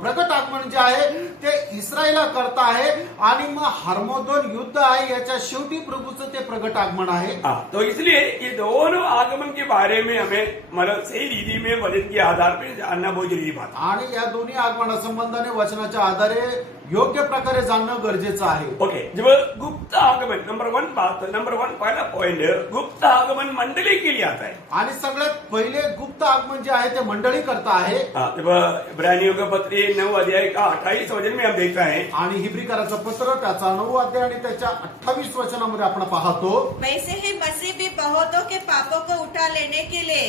प्रगट आगमन जे आहे ते इस्रायला करता आहे. आणि मग हर्मोदोन युद्ध आहे याच्या शेवटी प्रभूचं ते प्रगट आगमन आहे. तो इसलिए ये दोनों आगमन के बारे में हमें मतलब सही रीति में वचन के आधार पर जानना बहुत जरूरी बात. आणि या दोन्ही आगमनासंबंधाने वचनाच्या आधारे योग्य प्रकारे जाणणं गरजेचं आहे. ओके, जब गुप्त आगमन नंबर 1 पहला पॉइंट, गुप्त आगमन मंडली के लिए आता है. आणि सगळ्यात पहिले गुप्त आगमन जे आहे ते मंडळी करता आहे. जब इब्रानियों का पत्री 9 अध्याय का 28 वचन में हम देखते हैं. आणि हिब्रीकराचं पत्र त्याचा 9 अध्याय आणि त्याच्या 28 वचनामध्ये आपण पाहतो. वैसे ही मसीह भी बहुतों के पापों को उठा लेने के लिए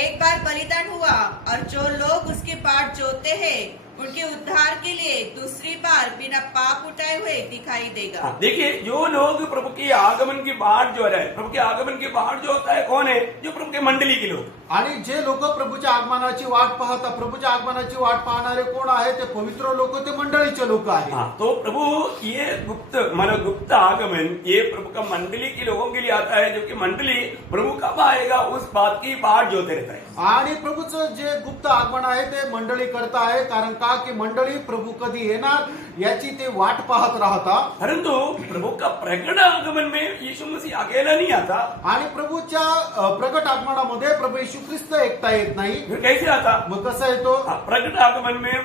एक बार बलिदान हुआ, और जो लोग उसकी बाट जोते हैं उनके उद्धार के लिए दूसरी बार बिना पाप उठाए हुए दिखाई देगा. देखिए, जो लोग प्रभु के आगमन की बाट जो है, प्रभु के आगमन की बाट जो होता है कौन है? जो प्रभु के मंडली के लोग. आणि जे लोक प्रभूच्या आगमनाची वाट पाहतात, प्रभूच्या आगमनाची वाट पाहणारे कोण आहे? ते पवित्र लोक, ते मंडळीचे लोक आहेत. तो प्रभु ये गुप्त आगमन ये प्रभु का मंडली के लोगों के लिए आता है, जो कि मंडली प्रभु कब आएगा उस बात की बाट जोते रहता है. आणि प्रभूचं जे गुप्त आगमन आहे ते मंडळी करता आहे. कारण का की मंडळी प्रभू कधी येणार याची ते वाट पाहत राहतात. परंतु प्रभु का प्रकट आगमन में यीशु मसीह अकेला नहीं आता. आणि प्रभूच्या प्रगट आगमनामध्ये प्रभू येशू ख्रिस्त एकटा येत नाही. फिर कैसे आता? मग कसा येतो? प्रकट आगमन में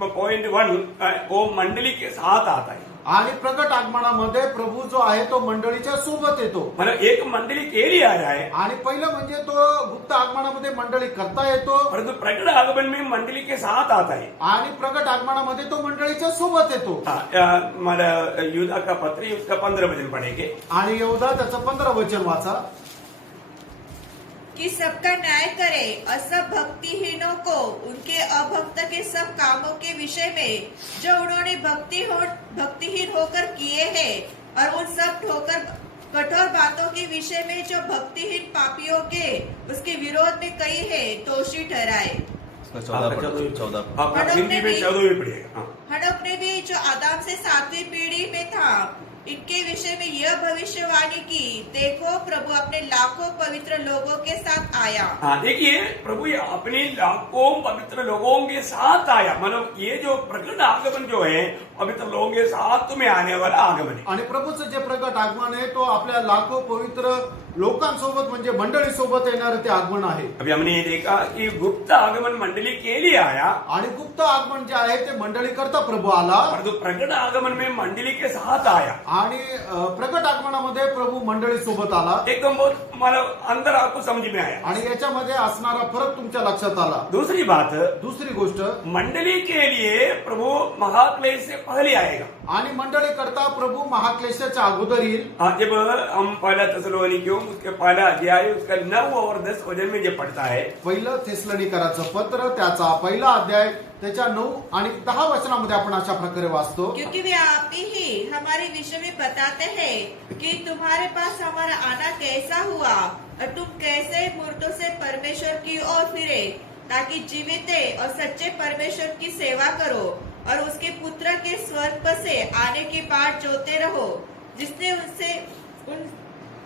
पॉइंट 1 वो मंडली के साथ आता है. आणि प्रगट आगमनामध्ये प्रभू जो आहे तो मंडळीच्या सोबत येतो. मतलब एक मंडली के लिए आ रहा है. आणि पहिलं म्हणजे तो गुप्त आगमनामध्ये मंडळी करता येतो. परंतु प्रकट आगमन में मंडली के साथ आता है. आणि प्रगट आगमनामध्ये तो मंडळीच्या सोबत येतो. मतलब यूदा का पत्र उसका 15 वचन पढ़ेंगे. आणि यहूदा त्याचं 15 वचन वाचा. कि सबका न्याय करे और सब भक्तिहीनों को उनके अभक्त के सब कामों के विषय में जो उन्होंने भक्तिहीन होकर किए हैं, और उन सब कठोर बातों के विषय में जो भक्तिहीन पापियों के उसके विरोध में कही है दोषी ठहराए. 14 हिंदी में 14 पढ़िएगा. हनोक ने भी जो आदम से 7वीं पीढ़ी में था, इनके विषय में यह भविष्यवाणी की, देखो प्रभु अपने लाखों पवित्र लोगों के साथ आया. देखिए, प्रभु ये अपने लाखों पवित्र लोगों के साथ आया. मतलब ये जो प्रकट आगमन जो है पवित्र लोगों के साथ तुम्हें आने वाला आगमन है। आणि प्रभूचं जे प्रगट आगमन आहे तो आपल्या लाखो पवित्र लोकांसोबत म्हणजे मंडळी सोबत येणारं ते आगमन आहे. अभी हमने ये देखा कि गुप्त आगमन मंडली के लिए आया, आणि गुप्त आगमन जे आहे ते मंडळी करता प्रभू आला परंतु प्रकट आगमन में मंडली के साथ आया. आणि प्रगट आगमनामध्ये प्रभू मंडळी सोबत आला एकदम बहुत मतलब अंदर आपको समझ में आया. आणि याच्यामध्ये असणारा फरक तुमच्या लक्षात आला. दूसरी बात, दुसरी गोष्ट, मंडली के लिए प्रभु महाक्लेश से पहले आएगा. आणि मंडळी करता प्रभू महाक्लेशाच्या अगोदर येईल. जब हम पहला थेसलोनिकियों उसके पहला अध्याय उसका 9 और 10 वचन में जो पढ़ता है, पहिलं थेसलोनिकराचं पत्र त्याचा पहिला अध्याय त्याच्या 9 आणि 10 वचनामध्ये आपण अशा प्रकारे वाचतो. क्योंकि वे आप ही हमारे विषय में बताते हैं कि तुम्हारे पास हमारा आना कैसा हुआ और तुम कैसे मूर्तों से परमेश्वर की ओर फिरे, ताकि जीवित और सच्चे परमेश्वर की सेवा करो और उसके पुत्र के स्वर्ग से आने की बाट जोते रहो, जिसने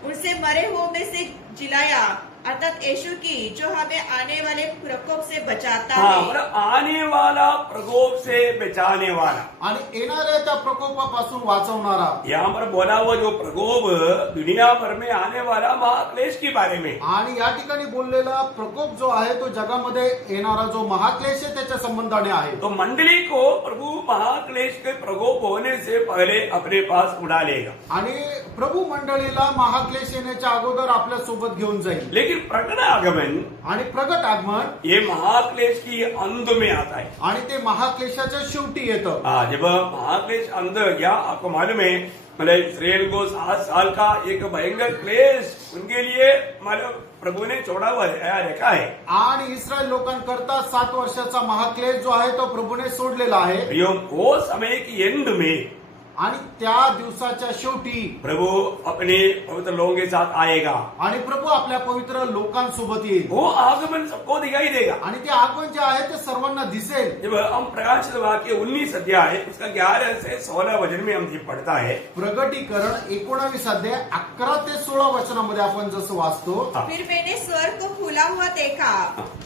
उनसे मरे हुए में से जिलाया, अर्थात यीशु की, जो हमें आने वाले प्रकोप से बचाता है. मतलब आने वाला प्रकोप से बचाने वाला. आणि येणाऱ्या त्या प्रकोपापासून वाचवणारा. यहाँ पर बोला हुआ जो प्रकोप दुनिया भर में आने वाला महाक्लेश के बारे में. आणि या ठिकाणी बोललेला प्रकोप जो आहे तो जगामध्ये येणारा जो महाक्लेश आहे त्याच्या संबंधाने आहे. तो मंडली को प्रभु महाक्लेश के प्रकोप होने से पहले अपने पास उड़ा लेगा. आणि प्रभू मंडळीला महाक्लेश येण्याच्या अगोदर आपल्या सोबत घेऊन जाईल. लेकिन प्रकट आगमन आणि प्रगट आगमन ये महाक्लेश की अंत में आता है. आणि ते महाक्लेशाच्या शेवटी येतं. जब महाक्लेश अंत गया, आपको मालूम है मतलब इसराइल को 7 साल का एक भयंकर क्लेश उनके लिए मतलब प्रभु ने छोड़ा हुआ रखा है. आणि इस्रायल लोकांकरता 7 वर्षाचा महाक्लेश जो आहे तो प्रभूने सोडलेला आहे. वो समय की एंड में आणि त्या दिवसाच्या शेवटी प्रभु अपने पवित्र लोगों के साथ आएगा. आणि प्रभू आपल्या पवित्र लोकांसोबत येईल. वो आगमन सबको दिखाई देगा. आणि ते आगमन जे आहे ते सर्वांना दिसेल. जब हम प्रकाशित वाक्य 19 अध्याय उसका 11 से 16 वचन में हम ये पढ़ता है, प्रगटीकरण 19 अध्याय 11 ते 16 वचनामध्ये आपण जसं वाचतो. फिर मैंने स्वर्ग को खुला हुआ देखा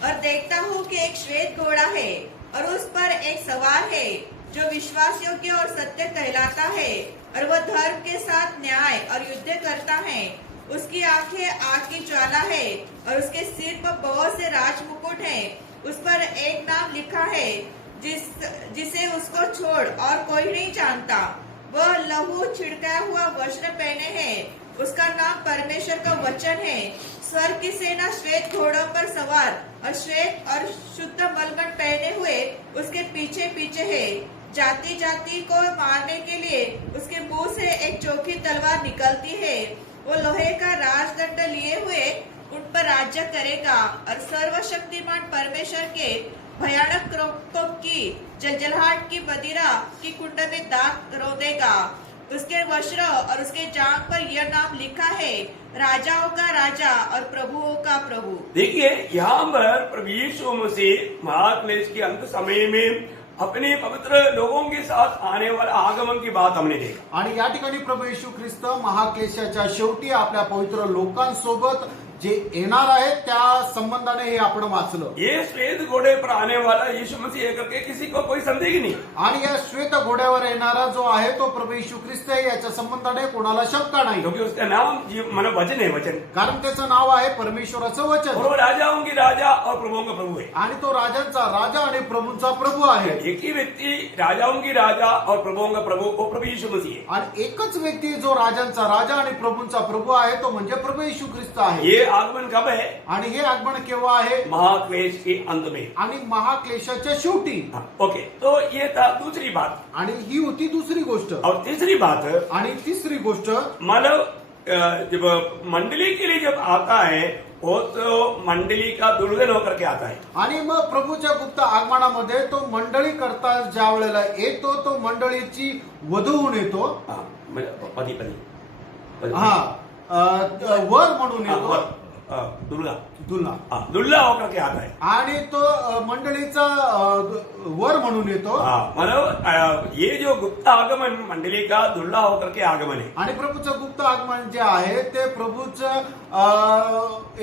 और देखता हूँ कि एक श्वेत घोड़ा है और उस पर एक सवार है, जो विश्वास योग्य और सत्य कहलाता है, और वह धर्म के साथ न्याय और युद्ध करता है. उसकी आंखें आग की ज्वाला है और उसके सिर पर बहुत से राज मुकुट है. उस पर एक नाम लिखा है जिसे उसको छोड़ और कोई नहीं जानता. वह लहू छिड़काया हुआ वस्त्र पहने हैं. उसका नाम परमेश्वर का वचन है. स्वर्ग की सेना श्वेत घोड़ों पर सवार और श्वेत और शुद्ध मलमल पहने हुए उसके पीछे पीछे है. जाति जाति को मारने के लिए उसके मुंह से एक चौकी तलवार निकलती है. वो लोहे का राजदंड लिए हुए उन पर राज्य करेगा और सर्वशक्तिमान परमेश्वर के भयानक क्रोध की जलजलाहट की मदिरा की कुंड में दाग रोदेगा. उसके वस्त्र और उसके जांघ पर यह नाम लिखा है, राजाओं का राजा और प्रभुओं का प्रभु. देखिए यहाँ पर प्रभु यीशु मसीह महाक्लेश के अंत समय में अपने पवित्र लोगों के साथ आने वाला आगमन की बात हमने देखा. आणि या ठिकाणी प्रभू येशू ख्रिस्त महाक्लेशाच्या शेवटी आपल्या पवित्र लोकांसोबत जे येणार आहे त्या संबंधाने हे आपण वाचलं. ये श्वेत घोड़े पर आने वाला यीशु मसीह है करके किसी को कोई संदेह नहीं. आणि या श्वेत घोड्यावर येणारा जो आहे तो प्रभू येशू ख्रिस्त आहे, याच्या संबंधाने कोणाला शंका नाही. क्योंकि उसका नाम मन वचन है, वचन. कारण त्याचं नाव आहे परमेश्वराचं और वचन. वो राजाओं की राजा और प्रभुओं का प्रभु है. आणि तो राजांचा राजा आणि प्रभूंचा प्रभू आहे. एक ही व्यक्ति राजाओं की राजा और प्रभुओं का प्रभु वो प्रभु यीशु मसीह है. आणि एकच व्यक्ती जो राजांचा राजा आणि प्रभूंचा प्रभू आहे तो म्हणजे प्रभू येशू ख्रिस्त आहे. ये आगमन कब है? आणि हे आगमन केव्हा आहे? महाक्लेश के अंत में. आणि महाक्लेशाच्या शेवटी. ओके, तो ये था दूसरी बात. आणि ही होती दुसरी गोष्ट. और तीसरी बात, आणि तिसरी गोष्ट, मतलब जब मंडली के लिए जब आता है वो तो मंडली का दुल्हन होकर के आता है. आणि मग प्रभूच्या गुप्त आगमनामध्ये तो मंडळी करता ज्या वेळेला येतो तो मंडळीची वधू होऊन येतो. पती पती हा वर म्हणून येतो. दुल्हा दुल्हा दुल्हा होकर के आता है. आणि तो मंडळीचा वर म्हणून येतो. मतलब ये जो गुप्त आगमन मंडली का दुल्हा होकर के आगमन है. आणि प्रभूचं गुप्त आगमन जे आहे ते प्रभूचं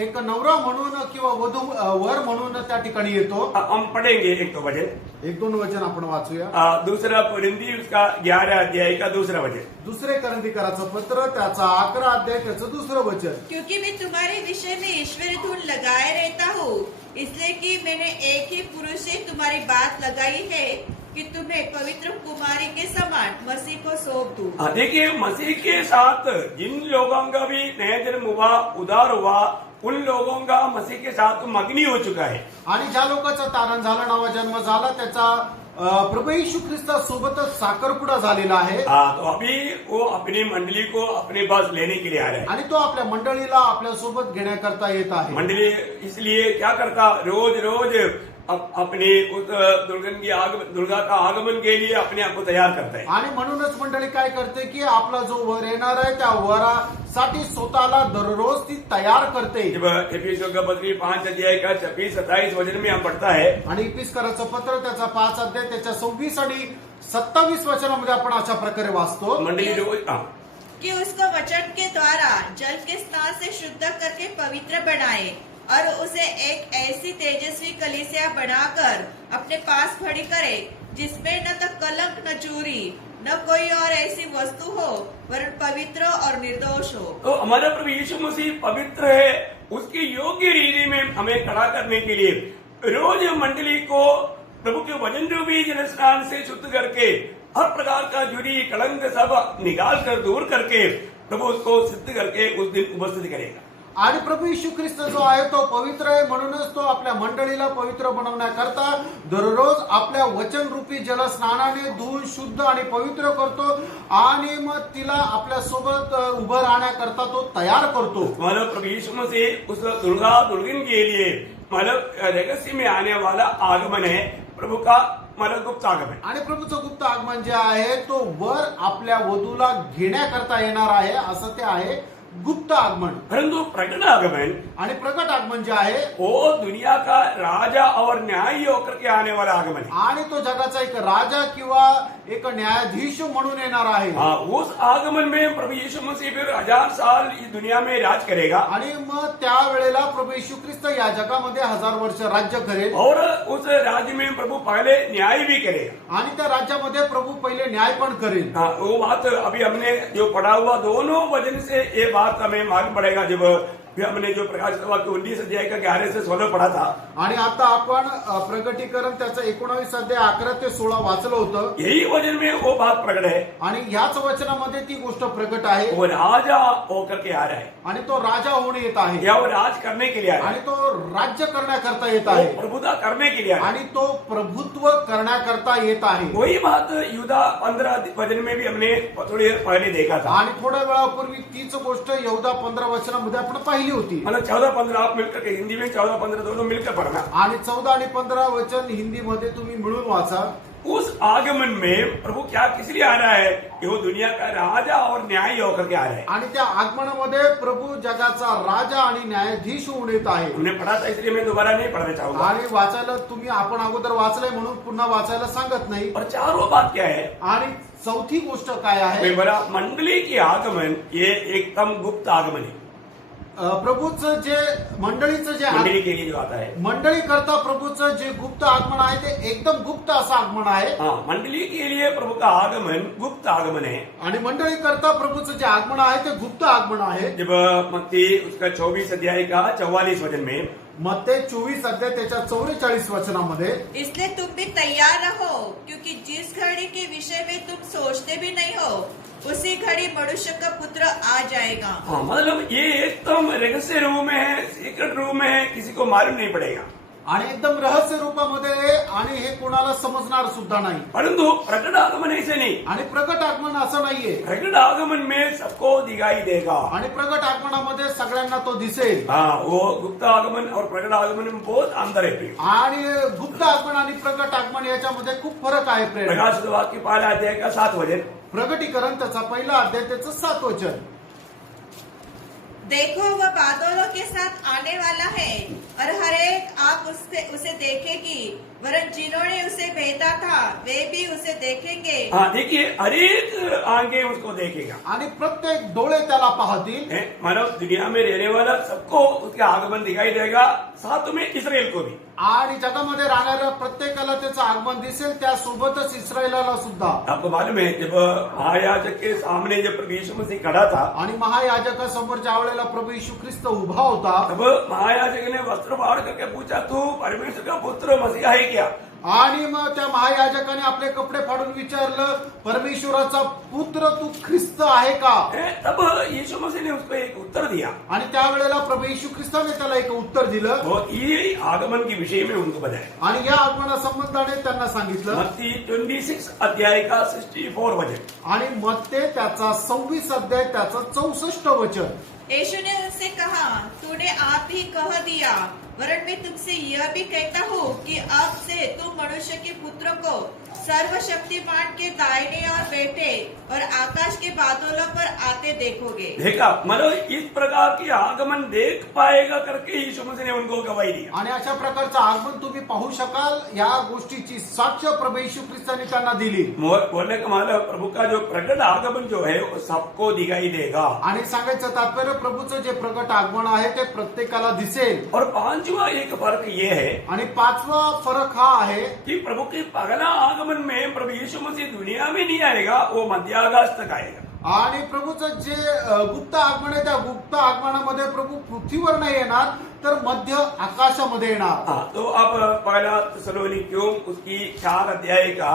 एक नवरा म्हणून किंवा वधू वर म्हणून त्या ठिकाणी येतो. हम पढ़ेंगे एक तो वचन. एक दोन वचन आपण वाचूया. दूसरा कुरिन्दी उसका 11 अध्याय का दूसरा वचन. दुसरे करंथीकराचं पत्र त्याचा 11 अध्याय त्याचं दुसरं वचन. क्योंकि मैं तुम्हारे विषय में ईश्वरी धूल लगाए रहता हूँ, इसलिए कि मैंने एक ही पुरुष से तुम्हारी बात लगाई है कि तुम्हें पवित्र कुमारी के समान मसीह को सौंप दूं. देखिए, मसीह के साथ जिन लोगों का भी नया जन्म हुआ, उद्धार हुआ, उन लोगों का मसीह के साथ मग्नी हो चुका है. आणि ज्या लोकांचा तारण झालं, नवा जन्म झाला, त्याचा प्रभू येशू ख्रिस्ता सोबतच साखरपुडा झालेला आहे. तो अभी वो अपनी मंडली को अपने पास लेने के लिए आ रहा है. आणि तो आपल्या मंडळीला आपल्या सोबत घेण्याकरता येत आहे. मंडली इसलिए क्या करता, रोज रोज अपने उस दुर्गा का आगमन के लिए अपने आप को तैयार करता है. आणि म्हणूनच मंडळी काय करते की आपला जो वर येणार आहे त्या वरासाठी स्वतःला दररोज ती तयार करते. जब एफिसियों का पत्री 5 अध्याय का 26-27 वचन में हम पढ़ता है, आणि इफिसकराचं पत्र त्याचा 5 अध्याय त्याच्या 26 आणि 27 वचनामध्ये आपण अशा प्रकारे वाचतो. मंडली रोज कि उसको वचन के द्वारा जल के स्नान से शुद्ध करके पवित्र बनाए और उसे एक ऐसी तेजस्वी कलीसिया बनाकर अपने पास खड़ी करे जिसमें न तो कलंक न चोरी न कोई और ऐसी वस्तु हो, वरन पवित्र और निर्दोष हो. तो हमारा प्रभु यीशु मसीह पवित्र है. उसकी योग्य रीति में हमें खड़ा करने के लिए रोज मंडली को प्रभु के वचन रूपी जल स्नान से शुद्ध करके हर प्रकार का जुड़ी कलंक सब निकाल कर दूर करके प्रभु उसको सिद्ध करके उस दिन उपस्थित करेगा. आणि प्रभू येशू ख्रिस्त जो आहे तो पवित्र आहे, म्हणूनच तो आपल्या मंडळीला पवित्र बनवण्याकरता दररोज आपल्या वचन रूपी जल स्नानाने धुवून शुद्ध आणि पवित्र करतो आणि मग तिला आपल्या सोबत उभं राहण्याकरता तो तयार करतो. मतलब प्रभु यीशु मसीह उस दुल्हन के लिए मतलब रहस्य में आने वाला आगमन है प्रभु का, मतलब गुप्त आगमन. आणि प्रभूचं गुप्त आगमन जे आहे तो वर आपल्या वधूला घेण्याकरता येणार आहे, असं ते आहे गुप्त आगमन. परंतु प्रकट आगमन आणि प्रकट आगमन जे आहे वो दुनिया का राजा और न्यायी होकर के आने वाला आगमन है. आणि तो जगाचा एक राजा किंवा एक न्यायाधीश म्हणून येणार आहे. उस आगमन में प्रभु यीशु मसीह फिर 1000 साल इस दुनिया में राज करेगा. आणि मग त्या वेळेला प्रभू येशू ख्रिस्त या जगामध्ये 1000 वर्ष राज्य करेल. और उस राज्य में प्रभु पहले न्याय भी करेगा. आणि त्या राज्यामध्ये प्रभू पहिले न्याय पण करेल. वो बात अभी हमने जो पढ़ा हुआ दोनों वचन से ये बात हमें मालूम पड़ेगा. जब फिर हमने जो प्रकाशित वाक्य 19 अध्याय का 11 से 16 पढ़ा था, आणि आता आपण प्रगटीकरण त्याचं 19 अध्याय 11 ते 16 वाचलं होतं. यही वचन में वो बात प्रकट है. आणि ह्याच वचनामध्ये ती गोष्ट प्रकट आहे. वो राजा होकर के आ रहा है, आणि तो राजा होऊन येत आहे. या वो राज करने के लिए आया आणि है, तो राज्य करण्याकरता येत वो आहे. प्रभुता करने के लिए आया है. आणि तो प्रभुत्व करण्याकरता येत आहे. वही बात युदा 15 वचन में भी हमने थोड़ी देर पहले देखा था. आणि थोड्या वेळापूर्वी तीच गोष्ट यहूदा 15 वचनामध्ये आपण पाहिली होती. मतलब 14-15 आप मिलकर के हिंदी में 14-15 दोनों मिलकर पढ़ना. आणि 14 आणि 15 वचन हिंदीमध्ये तुम्ही मिळून वाचा. उस आगमन में प्रभु क्या किस लिए आ रहा है कि वो दुनिया का राजा और न्यायी होकर के आ रहा है. आणि त्या आगमनामध्ये प्रभु जगाचा राजा आणि न्यायाधीश होऊन येत आहे. हमने पढ़ा था इसलिए मैं दोबारा नहीं पढ़ना चाहूंगा. आणि वाचायला तुम्ही आपण अगोदर वाचलंय म्हणून पुन्हा वाचायला सांगत नाही. और चारों बात क्या है, आणि चौथी गोष्ट काय आहे, बड़ा मंडली की आगमन ये एकदम गुप्त आगमन है. प्रभूचं जे मंडळीचं जे मंडली के लिए जो आता है, मंडळी करता प्रभूचं जे गुप्त आगमन आहे ते एकदम गुप्त असं आगमन आहे. मंडली के लिए प्रभु का आगमन गुप्त आगमन है. आणि मंडळी करता प्रभूचं जे आगमन आहे ते गुप्त आगमन आहे. जब मत्ती उसका 24 अध्याय का 44 वचन में, मत्ते 24 अध्याय त्याच्या 44 वचनामध्ये, इसलिए तुम भी तैयार रहो, क्योंकि जिस घड़ी के विषय में तुम सोचते भी नहीं हो उसी घड़ी मनुष्य का पुत्र आ जाएगा. मतलब ये एकदम रहस्य रूम है, सीक्रेट रूम है, किसी को मालूम नहीं पड़ेगा. आणि एकदम रहस्य रूपामध्ये आहे आणि हे कोणाला समजणार सुद्धा नाही. परंतु प्रकट आगमन ऐसे नहीं. आणि प्रकट आगमन असं नाहीये. प्रकट आगमन में सबको दिखाई देगा. आणि प्रकट आगमनामध्ये सगळ्यांना तो दिसेल. वो गुप्त आगमन और प्रकट आगमन में बहुत अंतर है. आणि गुप्त आगमन आणि प्रकट आगमन याच्यामध्ये खूप फरक आहे. प्रेम प्रकाशित वाक्य 1 अध्याय का 7 वचन, प्रगटीकरण त्याचा 1 अध्याय त्याचं 7 वचन, देखो वह बादलों के साथ आने वाला है और हर एक आंख उसे देखेगी वरन जिन्होंने उसे भेजा था वे भी उसे देखेंगे। हाँ देखिए, हर एक आंखें उसको देखेगा। आणि प्रत्येक डोळे त्याला पाहतील। मानव दुनिया में रहने वाला सबको उसके आगमन दिखाई देगा, साथ में इसराइल को भी। आणि जगामध्ये राहणाऱ्या प्रत्येकाला त्याचं आगमन दिसेल, त्यासोबतच इस्रायलाला सुद्धा। आपको मालूम है जब महायाजक के सामने जब प्रभु यीशु मसीह खड़ा था, आणि महायाजकासमोर ज्या वेळेला प्रभू येशू ख्रिस्त उभा होता, तब महायाजक ने वस्त्र फाड़ करके पूछा, तू परमेश्वर का पुत्र मसीहा है क्या? आणि मग त्या महायाजकाने आपले कपडे फाडून विचारलं, परमेश्वराचा पुत्र तू ख्रिस्त आहे का? तब यीशु मसीह ने उसको एक उत्तर दिया, आणि त्यावेळेला प्रभू येशू ख्रिस्ताने त्याला एक उत्तर दिलं वो ये आगमन के विषय में उनको बताया। आणि या आगमना संबंधाने त्यांना सांगितलं। मत्ती 26 अध्याय का 64 वचन आणि मत्ते त्याचा 26 अध्याय त्याचं 64 वचन। यीशु ने उनसे कहा, तूने आप ही कह दिया, वरन मैं तुमसे यह भी कहता हूँ कि अब से तुम मनुष्य के पुत्र को सर्वशक्तिमान के दाहिने और बैठे और आकाश के बादलों पर आते देखोगे। देखा, मतलब इस प्रकार की आगमन देख पाएगा करके यीशु मसीह ने उनको गवाही दी। आणि अशा प्रकारचं आगमन तुम्ही पाहू शकाल, या गोष्टीची साक्ष प्रभू येशू ख्रिस्ताने त्यांना दिली। बोलने का मतलब प्रभु का जो प्रकट आगमन जो है वो सबको दिखाई देगा। आणि सांगायचं तात्पर्य प्रभूचं जे प्रकट आगमन आहे ते प्रत्येकाला दिसेल। और पांचवा एक फर्क ये है आणि पाचवा फरक हा आहे कि प्रभु के पगला आगमन में प्रभु यीशु मसीह दुनिया में नहीं आएगा, वो मध्य आकाश तक आएगा। आणि प्रभूचं जे गुप्त आगमन आहे, त्या गुप्त आगमनामध्ये प्रभू पृथ्वीवर नाही येणार, तर मध्य आकाशामध्ये येणार। हाँ, तो अब पहला थिस्सलुनीकियों उसकी 4 अध्याय का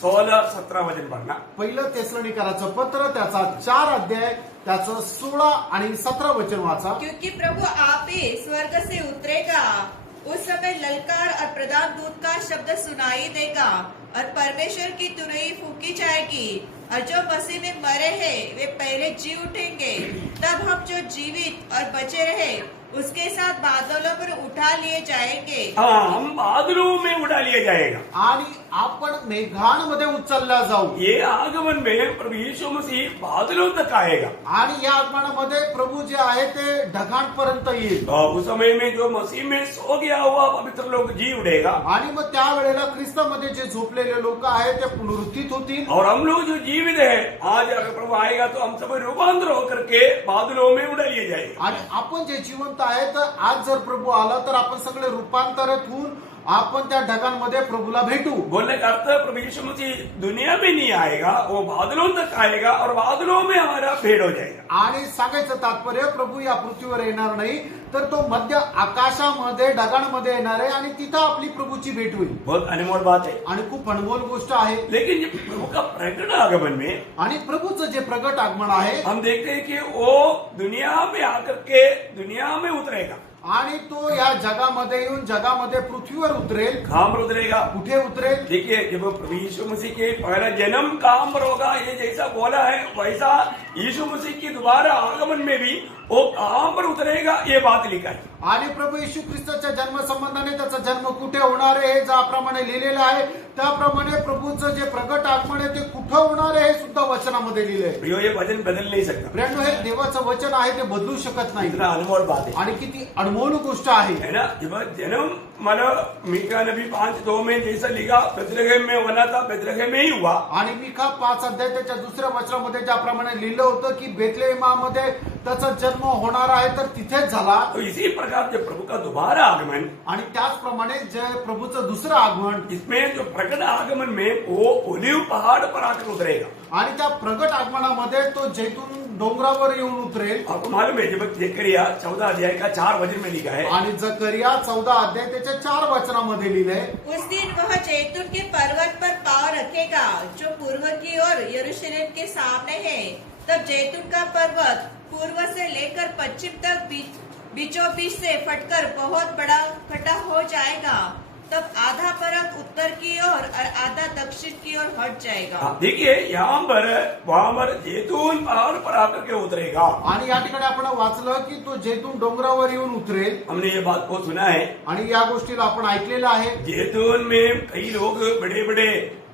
16-17 वचन पढ़ना। पहिलं तेसलोनिकराचं पत्र त्याचा 4 अध्याय त्याचं 16 आणि 17 वचन वाचा। क्योंकि प्रभु आप ही स्वर्ग से उतरेगा, उस समय ललकार और प्रधान दूत का शब्द सुनाई देगा और परमेश्वर की तुरही फूकी जाएगी, और जो मसीह में मरे हैं वे पहले जी उठेंगे। तब हम जो जीवित और बचे रहे उसके साथ बादलों पर उठा लिए जाएंगे। हाँ, हम बादलों में उठा लिया जाएगा आणि आपण मेघांमध्ये उचलल्या जाऊ। ये आगमन में प्रभु यीशु मसीह बादलों तक आएगा। आणि या आगमनामध्ये प्रभू जे आहे ते ढगांपर्यंत येईल। उस समय में जो मसीह में सो गया हुआ पवित्र लोग जी उठेगा, आणि मग त्या वेळेला ख्रिस्तामध्ये जे झोपलेले लोक आहेत ते पुनरुत्थित होतील। और हम लोग जो जीवित है, आज अगर प्रभु आएगा तो हम सब रूपांतर होकर के बादलों में उड़ा लिए जाएंगे। आणि आपण जे जिवंत आहेत, आज जर प्रभू आला तर आपण सगळे रूपांतरित होऊन आपण त्या ढगांमध्ये प्रभूला भेटू। बोलने का अर्थ प्रभु यीशु मसीह दुनिया में नहीं आएगा, वो बादलों तक आएगा और बादलों में हमारा भेंट हो जाएगा। आणि सांगायचं तात्पर्य प्रभू या पृथ्वीवर येणार नाही, तर तो मध्य आकाशामध्ये ढगांमध्ये येणार आहे आणि तिथं आपली प्रभूची भेट होईल। बहुत अनमोल बात है। आणि खूप अनमोल गोष्ट आहे। लेकिन जब प्रभु का प्रकट आगमन में आणि प्रभूचं जे प्रगट आगमन आहे, हम देखते हैं कि वो दुनिया में आकर के दुनिया में उतरेगा। आणि तो या जगामध्ये येऊन जगामध्ये पृथ्वीवर उतरेल। कहां पर उतरेगा? कुठे उतरेल? देखिए, जब प्रभु यीशु मसीह के पहला जन्म कहां पर होगा, ये जैसा बोला है वैसा यीशु मसीह की दोबारा आगमन में भी वो कहां पर उतरेगा ये बात लिखा है। आणि प्रभू येशू ख्रिस्ताच्या जन्म संबंधाने त्याचा जन्म कुठे होणार आहे हे ज्याप्रमाणे लिहिलेलं आहे, त्याप्रमाणे प्रभूचं जे प्रगट आगमन आहे ते कुठं होणार आहे हे सुद्धा वचनामध्ये लिहिलंय। प्रियो, ये वचन बदल नहीं सकता। प्रियांनो, हे देवाचं वचन आहे, ते बदलू शकत नाही। इतना अनमोल बात है, आणि किती अनमोल गोष्ट आहे है ना। जब जन्म मतलब मीका नबी 5:2 में जैसा लिखा, बेथलेहम में होना था, बेथलेहम में ही हुआ। आणि मिका 5 अध्याय त्याच्या दुसऱ्या वचनामध्ये ज्याप्रमाणे लिहिलं होतं की बेथलेहमामध्ये त्याचा जन्म होणार आहे, तर तिथेच झाला। तो इसी प्रकार जब प्रभु का दोबारा आगमन, आणि त्याचप्रमाणे जे प्रभूचं दुसरं आगमन, इसमें जो प्रकट आगमन में वो ओलिव पहाड़ पर आकर उतरेगा। आणि त्या प्रगट आगमनामध्ये तो जैतून डोंगरावर येऊन उतरेल। आपको मालूम है जब जकरिया 14 अध्याय का 4 वचन में लिखा है, आणि जकरिया 14 अध्याय त्याच्या 4 वचनामध्ये लिहिलंय, उस दिन वह जैतून के पर्वत पर पांव रखेगा जो पूर्व की ओर यरूशलेम के सामने है। तब जैतून का पर्वत पूर्व से लेकर पश्चिम तक बीचों बीच से फटकर बहुत बड़ा फटा हो जाएगा। तब आधा पर्वत उत्तर की ओर और आधा दक्षिण की ओर हट जाएगा। देखिए यहाँ पर वहां पर जैतून पहाड़ पर आकर के उतरेगा। आणि या ठिकाणी आपण वाचलं की तो जैतून डोंगरावर येऊन उतरेल। हमने ये बात को सुना है, आणि या गोष्टीला आपण ऐकलेलं आहे। जैतून में कई लोग बड़े बड़े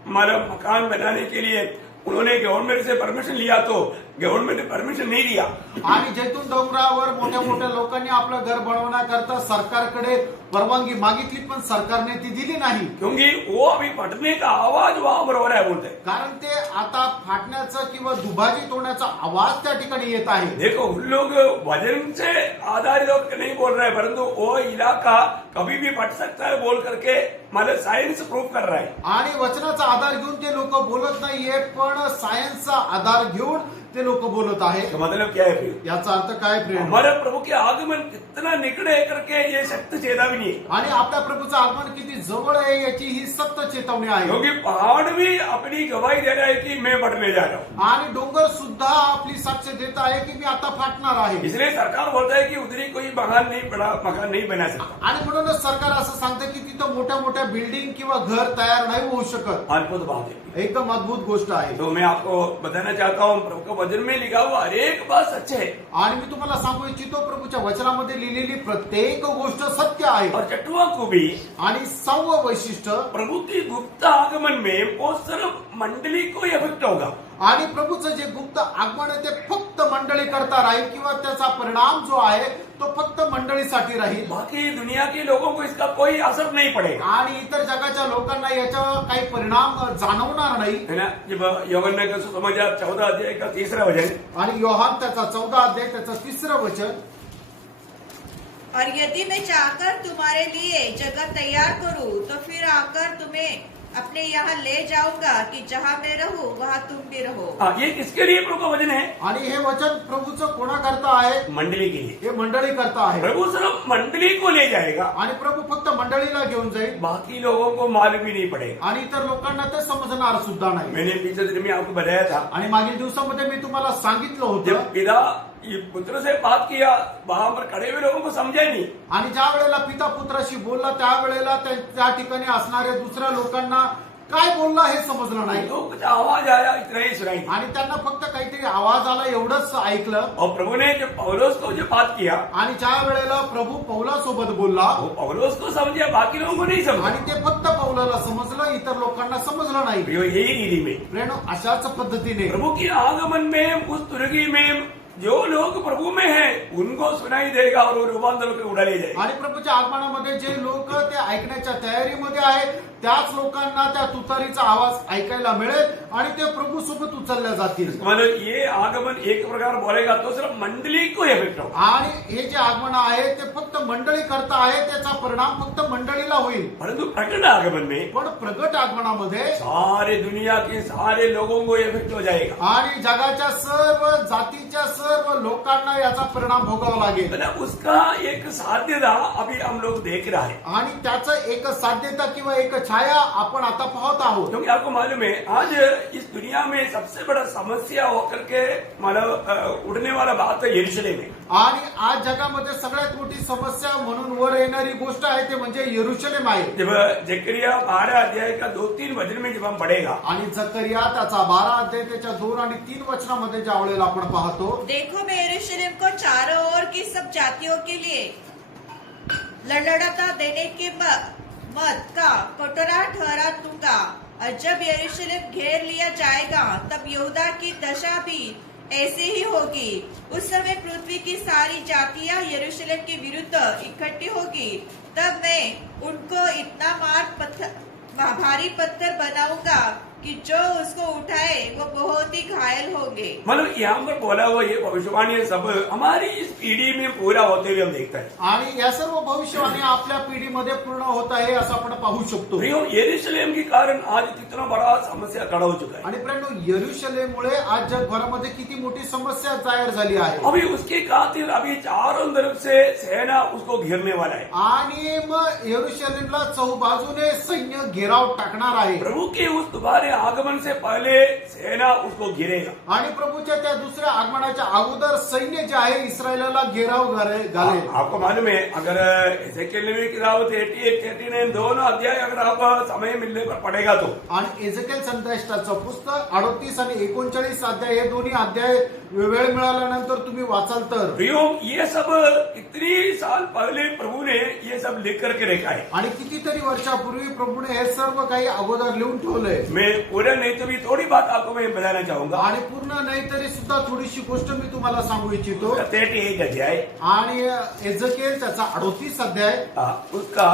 मतलब मकान बनाने के लिए उन्होंने गवर्नमेंट से परमिशन लिया, तो गवर्नमेंट ने परमिशन नहीं दिया। आणि जैतून डोंगरावर मोठ्या मोठ्या लोकांनी आपलं घर बनवण्याकरता सरकारकडे परवानगी मागितली पण सरकारने ती दिली नाही. क्योंकि वो अभी फटने का आवाज वहां पर हो रहा है बोलते हैं. कारण ते आता फाटण्याचा किंवा दुभाजित होण्याचा आवाज त्या ठिकाणी येत आहे. देखो उन लोग वजन से आधारित होकर नहीं बोल रहे हैं, परंतु वो इलाका कभी भी फट सकता है बोल करके मतलब साइंस प्रूफ कर रहा है. आणि वचनाचा आधार घेऊन ते लोक बोलत नाहीये, पण सायन्सचा आधार घेऊन ते लोक बोलत आहे. तो मतलब क्या है फिर? याचा अर्थ काय प्रेम? हमारे प्रभु के आगमन कितना निकट है करके ये सत्य चेतावनी है. आणि आपल्या प्रभूचं आगमन किती जवळ आहे याची ही सत्य चेतावणी आहे. क्योंकि पहाड़ भी अपनी गवाही दे रहा है कि मैं बढ़ने जा रहा हूँ. आणि डोंगर सुद्धा आपली साक्ष देत आहे की मी आता फाटणार आहे. इसलिए सरकार बोलता है कि उधरी कोई मकान नहीं बना सकता. आणि म्हणूनच सरकार असं सांगतं की तिथं मोठ्या मोठ्या बिल्डिंग किंवा घर तयार नाही होऊ शकत. अद्भुत बात है. एकदम अद्भुत गोष्ट आहे. तो मैं आपको बताना चाहता हूँ प्रभु के वचन में लिखा हुआ हर एक बात सच है. आणि मी तुम्हाला सांगू इच्छितो प्रभूच्या वचनामध्ये लिहिलेली प्रत्येक गोष्ट सत्य आहे. और चटुआ को भी आणि 6वं वैशिष्ट्य, प्रभु की गुप्त आगमन में वो सिर्फ मंडली को इफेक्ट होगा. आणि प्रभूचं जे गुप्त आगमन आहे ते फक्त मंडळी करता राहील किंवा त्याचा परिणाम जो आहे तो फक्त मंडळीसाठी राहील. बाकी दुनिया के लोगों को इसका कोई असर नहीं पड़ेगा. आणि इतर जगाच्या लोकांना याचा काही परिणाम जाणवणार नाही. है ना. जब यूहन्ना का सुसमाचार 14 अध्याय का 3रा वचन, आणि योहान त्याचा 14 अध्याय त्याचं 3रं वचन, और यदि मैं चाहकर तुम्हारे लिए जगह तैयार करूं तो फिर आकर तुम्हें अपने यहाँ ले जाऊंगा कि जहाँ मैं रहूं वहाँ तुम भी रहो. ये किसके लिए प्रभु का वचन है? आणि हे वचन प्रभूचं कोणाकरता आहे? मंडली के लिए. हे मंडळी करता आहे. प्रभु सिर्फ मंडली को ले जाएगा. आणि प्रभू फक्त मंडळीला घेऊन जाईल बाकी लोगों को मालूम ही नहीं पड़ेगा. आणि इतर लोकांना ते समजणार सुद्धा नाही. मैंने पिछले दिन में आपको बताया था, आणि मागील दिवसामध्ये मी तुम्हाला सांगितलं होतं, जब पिता ये पुत्र से बात किया वहां पर खड़े हुए लोगों को समझा नहीं. आणि ज्या वेळेला पिता पुत्राशी बोलला त्यावेळेला त्या ठिकाणी असणाऱ्या दुसऱ्या लोकांना काय बोलला हे समजलं नाही. तो कुछ आवाज आया इतना ही सुनाई. आणि त्यांना फक्त काहीतरी आवाज आला एवढंच ऐकलं. और प्रभु ने जो पौलुस को जो बात किया आणि ज्या वेळेला प्रभू पौलासोबत बोलला वो पौलुस को समझा, बाकी लोगों को नहीं समझा. आणि ते फक्त पौलाला समजलं, इतर लोकांना समजलं नाही. यही रीति में प्रेरणो अशाच पद्धतीने प्रभु की आगमन में उस तुर्की में जो लोग प्रभु में हैं उनको सुनाई देगा और वो रूपांतर के उड़ा ले जाएगा. आणि प्रभूच्या आगमनामध्ये जे लोक ते ऐकण्याच्या तयारीमध्ये आहेत त्याच लोकांना त्या तुतारीचा आवाज ऐकायला मिळेल आणि ते प्रभू सोबत उचलल्या जातील. मतलब ये आगमन एक प्रकार बोलेगा तो सिर्फ मंडली को इफेक्ट होगा. आणि हे जे आगमन आहे ते फक्त मंडळी करता आहे, त्याचा परिणाम फक्त मंडळीला होईल. परंतु प्रकट आगमन में पण प्रगट आगमनामध्ये सारे दुनिया के सारे लोगों को इफेक्ट हो जाएगा. आणि जगाच्या सर्व जातीच्या सर्व लोकांना याचा परिणाम भोगावा लागेल. मतलब उसका एक साध्यता अभी हम लोग देख रहा है. आणि त्याचं एक साध्यता किंवा एक छाया आपण आता पाहत आहोत. क्योंकि आपको मालूम है आज इस दुनिया में सबसे बड़ा समस्या होकर के मतलब उठने वाला बात है यरूशलेम है. आणि आज जगामध्ये सगळ्यात मोठी समस्या म्हणून वर येणारी गोष्ट आहे ते म्हणजे यरूशलेम आहे. जब जकरिया 12 अध्याय का 2-3 वचन में जब हम पढ़ेगा, आणि जकरिया त्याचा 12 अध्याय त्याच्या 2 आणि 3 वचनामध्ये ज्या वेळेला आपण पाहतो, देखो मैं यरूशलेम को चारों ओर की सब जातियों के लिए लड़लड़ाता देने के मत का कटोरा ठहरा दूंगा, और जब यरूशलेम घेर लिया जाएगा तब यहूदा की दशा भी ऐसी ही होगी. उस समय पृथ्वी की सारी जातियां यरूशलेम के विरुद्ध इकट्ठी होगी. तब मैं उनको इतना भारी पत्थर बनाऊंगा कि जो उसको उठाए वो बहुत ही घायल होंगे. मतलब यहाँ पर बोला हुआ ये भविष्यवाणी सब हमारी इस पीढ़ी में पूरा होते हुए हम देखते हैं. आणि या सर्व भविष्यवाणी आपल्या पिढीमध्ये पूर्ण होत आहे असं आपण पाहू शकतो. यरूशलेम के कारण आज कितना बड़ा समस्या खड़ा हो चुका है. आणि प्रेरणो यरूशलेममुळे आज जगभरामध्ये किती मोठी समस्या जाहीर झाली आहे. अभी उसके खातिर अभी चारों तरफ से सेना उसको घेरने वाला है. आणि मग यरूशलेमला चौबाजूने सैन्य घेराव टाकणार आहे. प्रभु के उस दोबारे आगमन से पहले सेना उसको घेरेगा. आणि प्रभूच्या त्या दुसऱ्या आगमनाच्या अगोदर सैन्य जे आहे इस्रायलाला घेराव घालेल. आपको मालूम है अगर एजेकियल नबी की किताब 38-39 दोनों अध्याय अगर आप समय मिलने पर पढ़ेगा तो, आणि एजेकियल संदेष्टाचं पुस्तक 38 आणि 39 अध्याय हे दोन्ही अध्याय वेळ मिळाल्यानंतर तुम्ही वाचाल तर ये सब कितनी साल पहले प्रभु ने ये सब लिख करके रखा है। आणि कितीतरी वर्षापूर्वी प्रभूने हे सर्व काही अगोदर लिहून ठेवलंय. मैं पूरा नहीं तो भी थोड़ी बात आपको मैं बताना चाहूंगा. आणि पूर्ण नाही तरी सुद्धा थोडीशी गोष्ट मी तुम्हाला सांगू इच्छितो. 38 अध्याय आणि एजकेल त्याचा 38 अध्याय उसका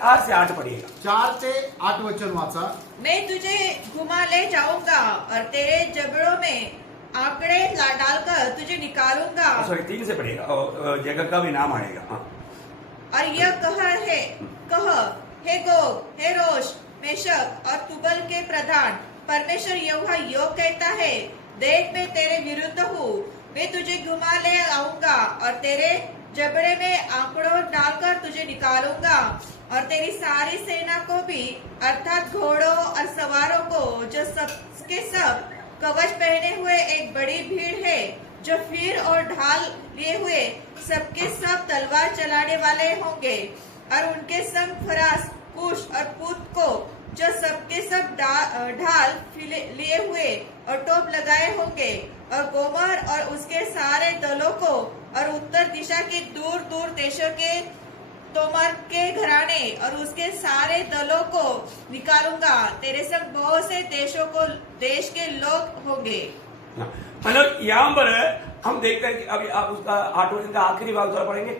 4 से 8 पढ़िएगा. 4 ते 8 वचन वाचा. मैं तुझे घुमा ले जाऊंगा और तेरे जबड़ों में आंकड़े डालकर तुझे निकालूंगा. सॉरी 3 से पढ़िएगा और जगह का भी नाम आएगा. हाँ. और यह कह हे गोग, हे रोश, मेशक और तुबल के प्रधान, परमेश्वर यहोवा यो कहता है, देख मैं तेरे विरुद्ध हूँ, मैं तुझे घुमा ले आऊंगा और तेरे जबड़े में आंकड़ों डालकर तुझे निकालूंगा और तेरी सारी सेना को भी, अर्थात घोड़ों और सवारों को, जो सबके सब कवच पहने हुए एक बड़ी भीड़ है, जो फिर और ढाल लिए हुए सबके सब तलवार चलाने वाले होंगे, और उनके संग फरास, कुश और पुत को, जो सबके सब ढाल लिए हुए और टोप लगाए होंगे, और गोमर और उसके सारे दलों को, और उत्तर दिशा के दूर दूर देशों के तोमर के घराने और उसके सारे दलों को निकालूंगा. तेरे संग बहुत से देश के लोग होंगे. मतलब यहाँ पर हम देखते हैं कि अभी आप उसका 8 वचन का आखिरी भाग थोड़ा पढ़ेंगे.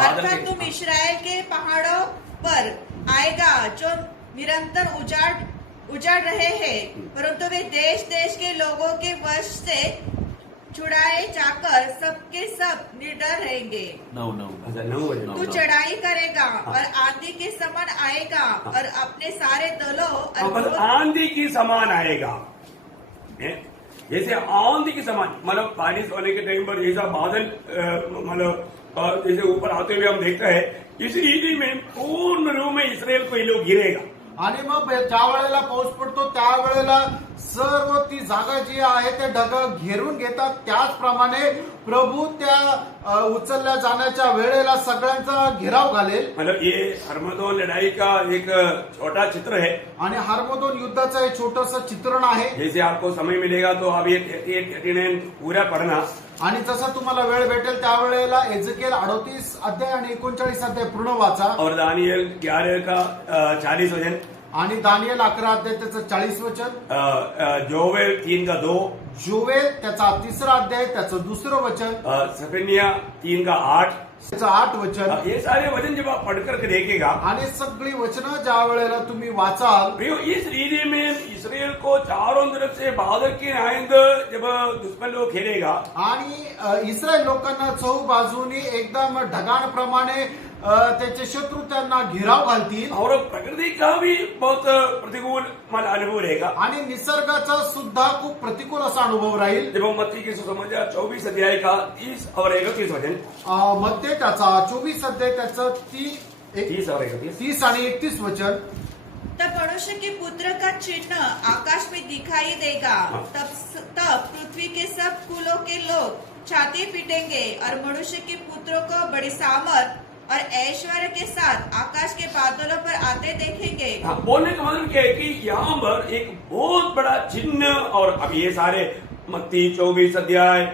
अर्थात तुम इस्राएल के पहाड़ों पर आएगा, जो निरंतर उजाड़ रहे हैं, परंतु वे देश देश के लोगों के वश से छुड़ाए जाकर सबके सब निडर रहेंगे. 9 वचन. तू चढ़ाई करेगा और आंधी के समान आएगा और अपने सारे दलों और आंधी की समान आएगा. जैसे आंधी की समान मतलब बारिश होने के टाइम पर जैसा बादल मतलब और जैसे ऊपर आते हुए हम देखते हैं, इस रीति में पूर्ण रूप में इसराइल को ये लोग गिरेगा. आणि मग ज्या वेळेला पाऊस पडतो त्यावेळेला सर्व ती जागा जी आहे ते ढग घेरून घेतात. त्याचप्रमाणे प्रभू त्या उचलल्या जाण्याच्या वेळेला सगळ्यांचा घेराव घालेल. मतलब ये हरमदोन लड़ाई का एक छोटा चित्र है. आणि हार्मोदोन युद्धाचं एक छोटस चित्रण आहे. जैसे आपको समय मिलेगा तो आप ये 38-39 पूरा पढ़ना. आणि जसं तुम्हाला वेळ भेटेल त्यावेळेला एजकेल 38 अध्याय आणि 39 अध्याय पूर्ण वाचा. और दानियल 11 का 40 वचन. आणि दानियल 11 अध्याय त्याचं 40 वचन. जोवेल 3 का 2. जोवेल त्याचा 3रा अध्याय त्याचं 2रं वचन. सफेनिया 3 का 8. त्याचं 8 वचन. ये सारे वचन जब आप पढ़ करके देखेगा, आणि सगळी वचनं ज्या वेळेला तुम्ही वाचाल, इस रीति में इसराइल को चारों तरफ से बादल के आयंद जब दुश्मन लोग घेरेगा, आणि इस्रायल लोकांना चहू बाजूनी एकदम ढगांप्रमाणे त्याचे शत्रू त्यांना घेराव घालतील. और प्रकृति का भी बहुत प्रतिकूल अनुभव रहेगा. आणि निसर्गाचा सुद्धा खूप प्रतिकूल असा अनुभव राहील. जब हम मत्ती की सुसमाचार 24 अध्याय का 30 और 31 वचन. मध्ये त्याचा 24 अध्याय त्याचं 30 और 31. 30 आणि 31 वचन. तब मनुष्य के पुत्र का चिन्ह आकाश में दिखाई देगा, तब पृथ्वी के सब कुलों के लोग छाती पीटेंगे और मनुष्य के पुत्रों को बड़ी सामर्थ और ऐश्वर्य के साथ आकाश के बादलों पर आते देखेंगे. बोलने का मतलब क्या है कि यहाँ पर एक बहुत बड़ा चिन्ह. और अब ये सारे मत्ती 24 अध्याय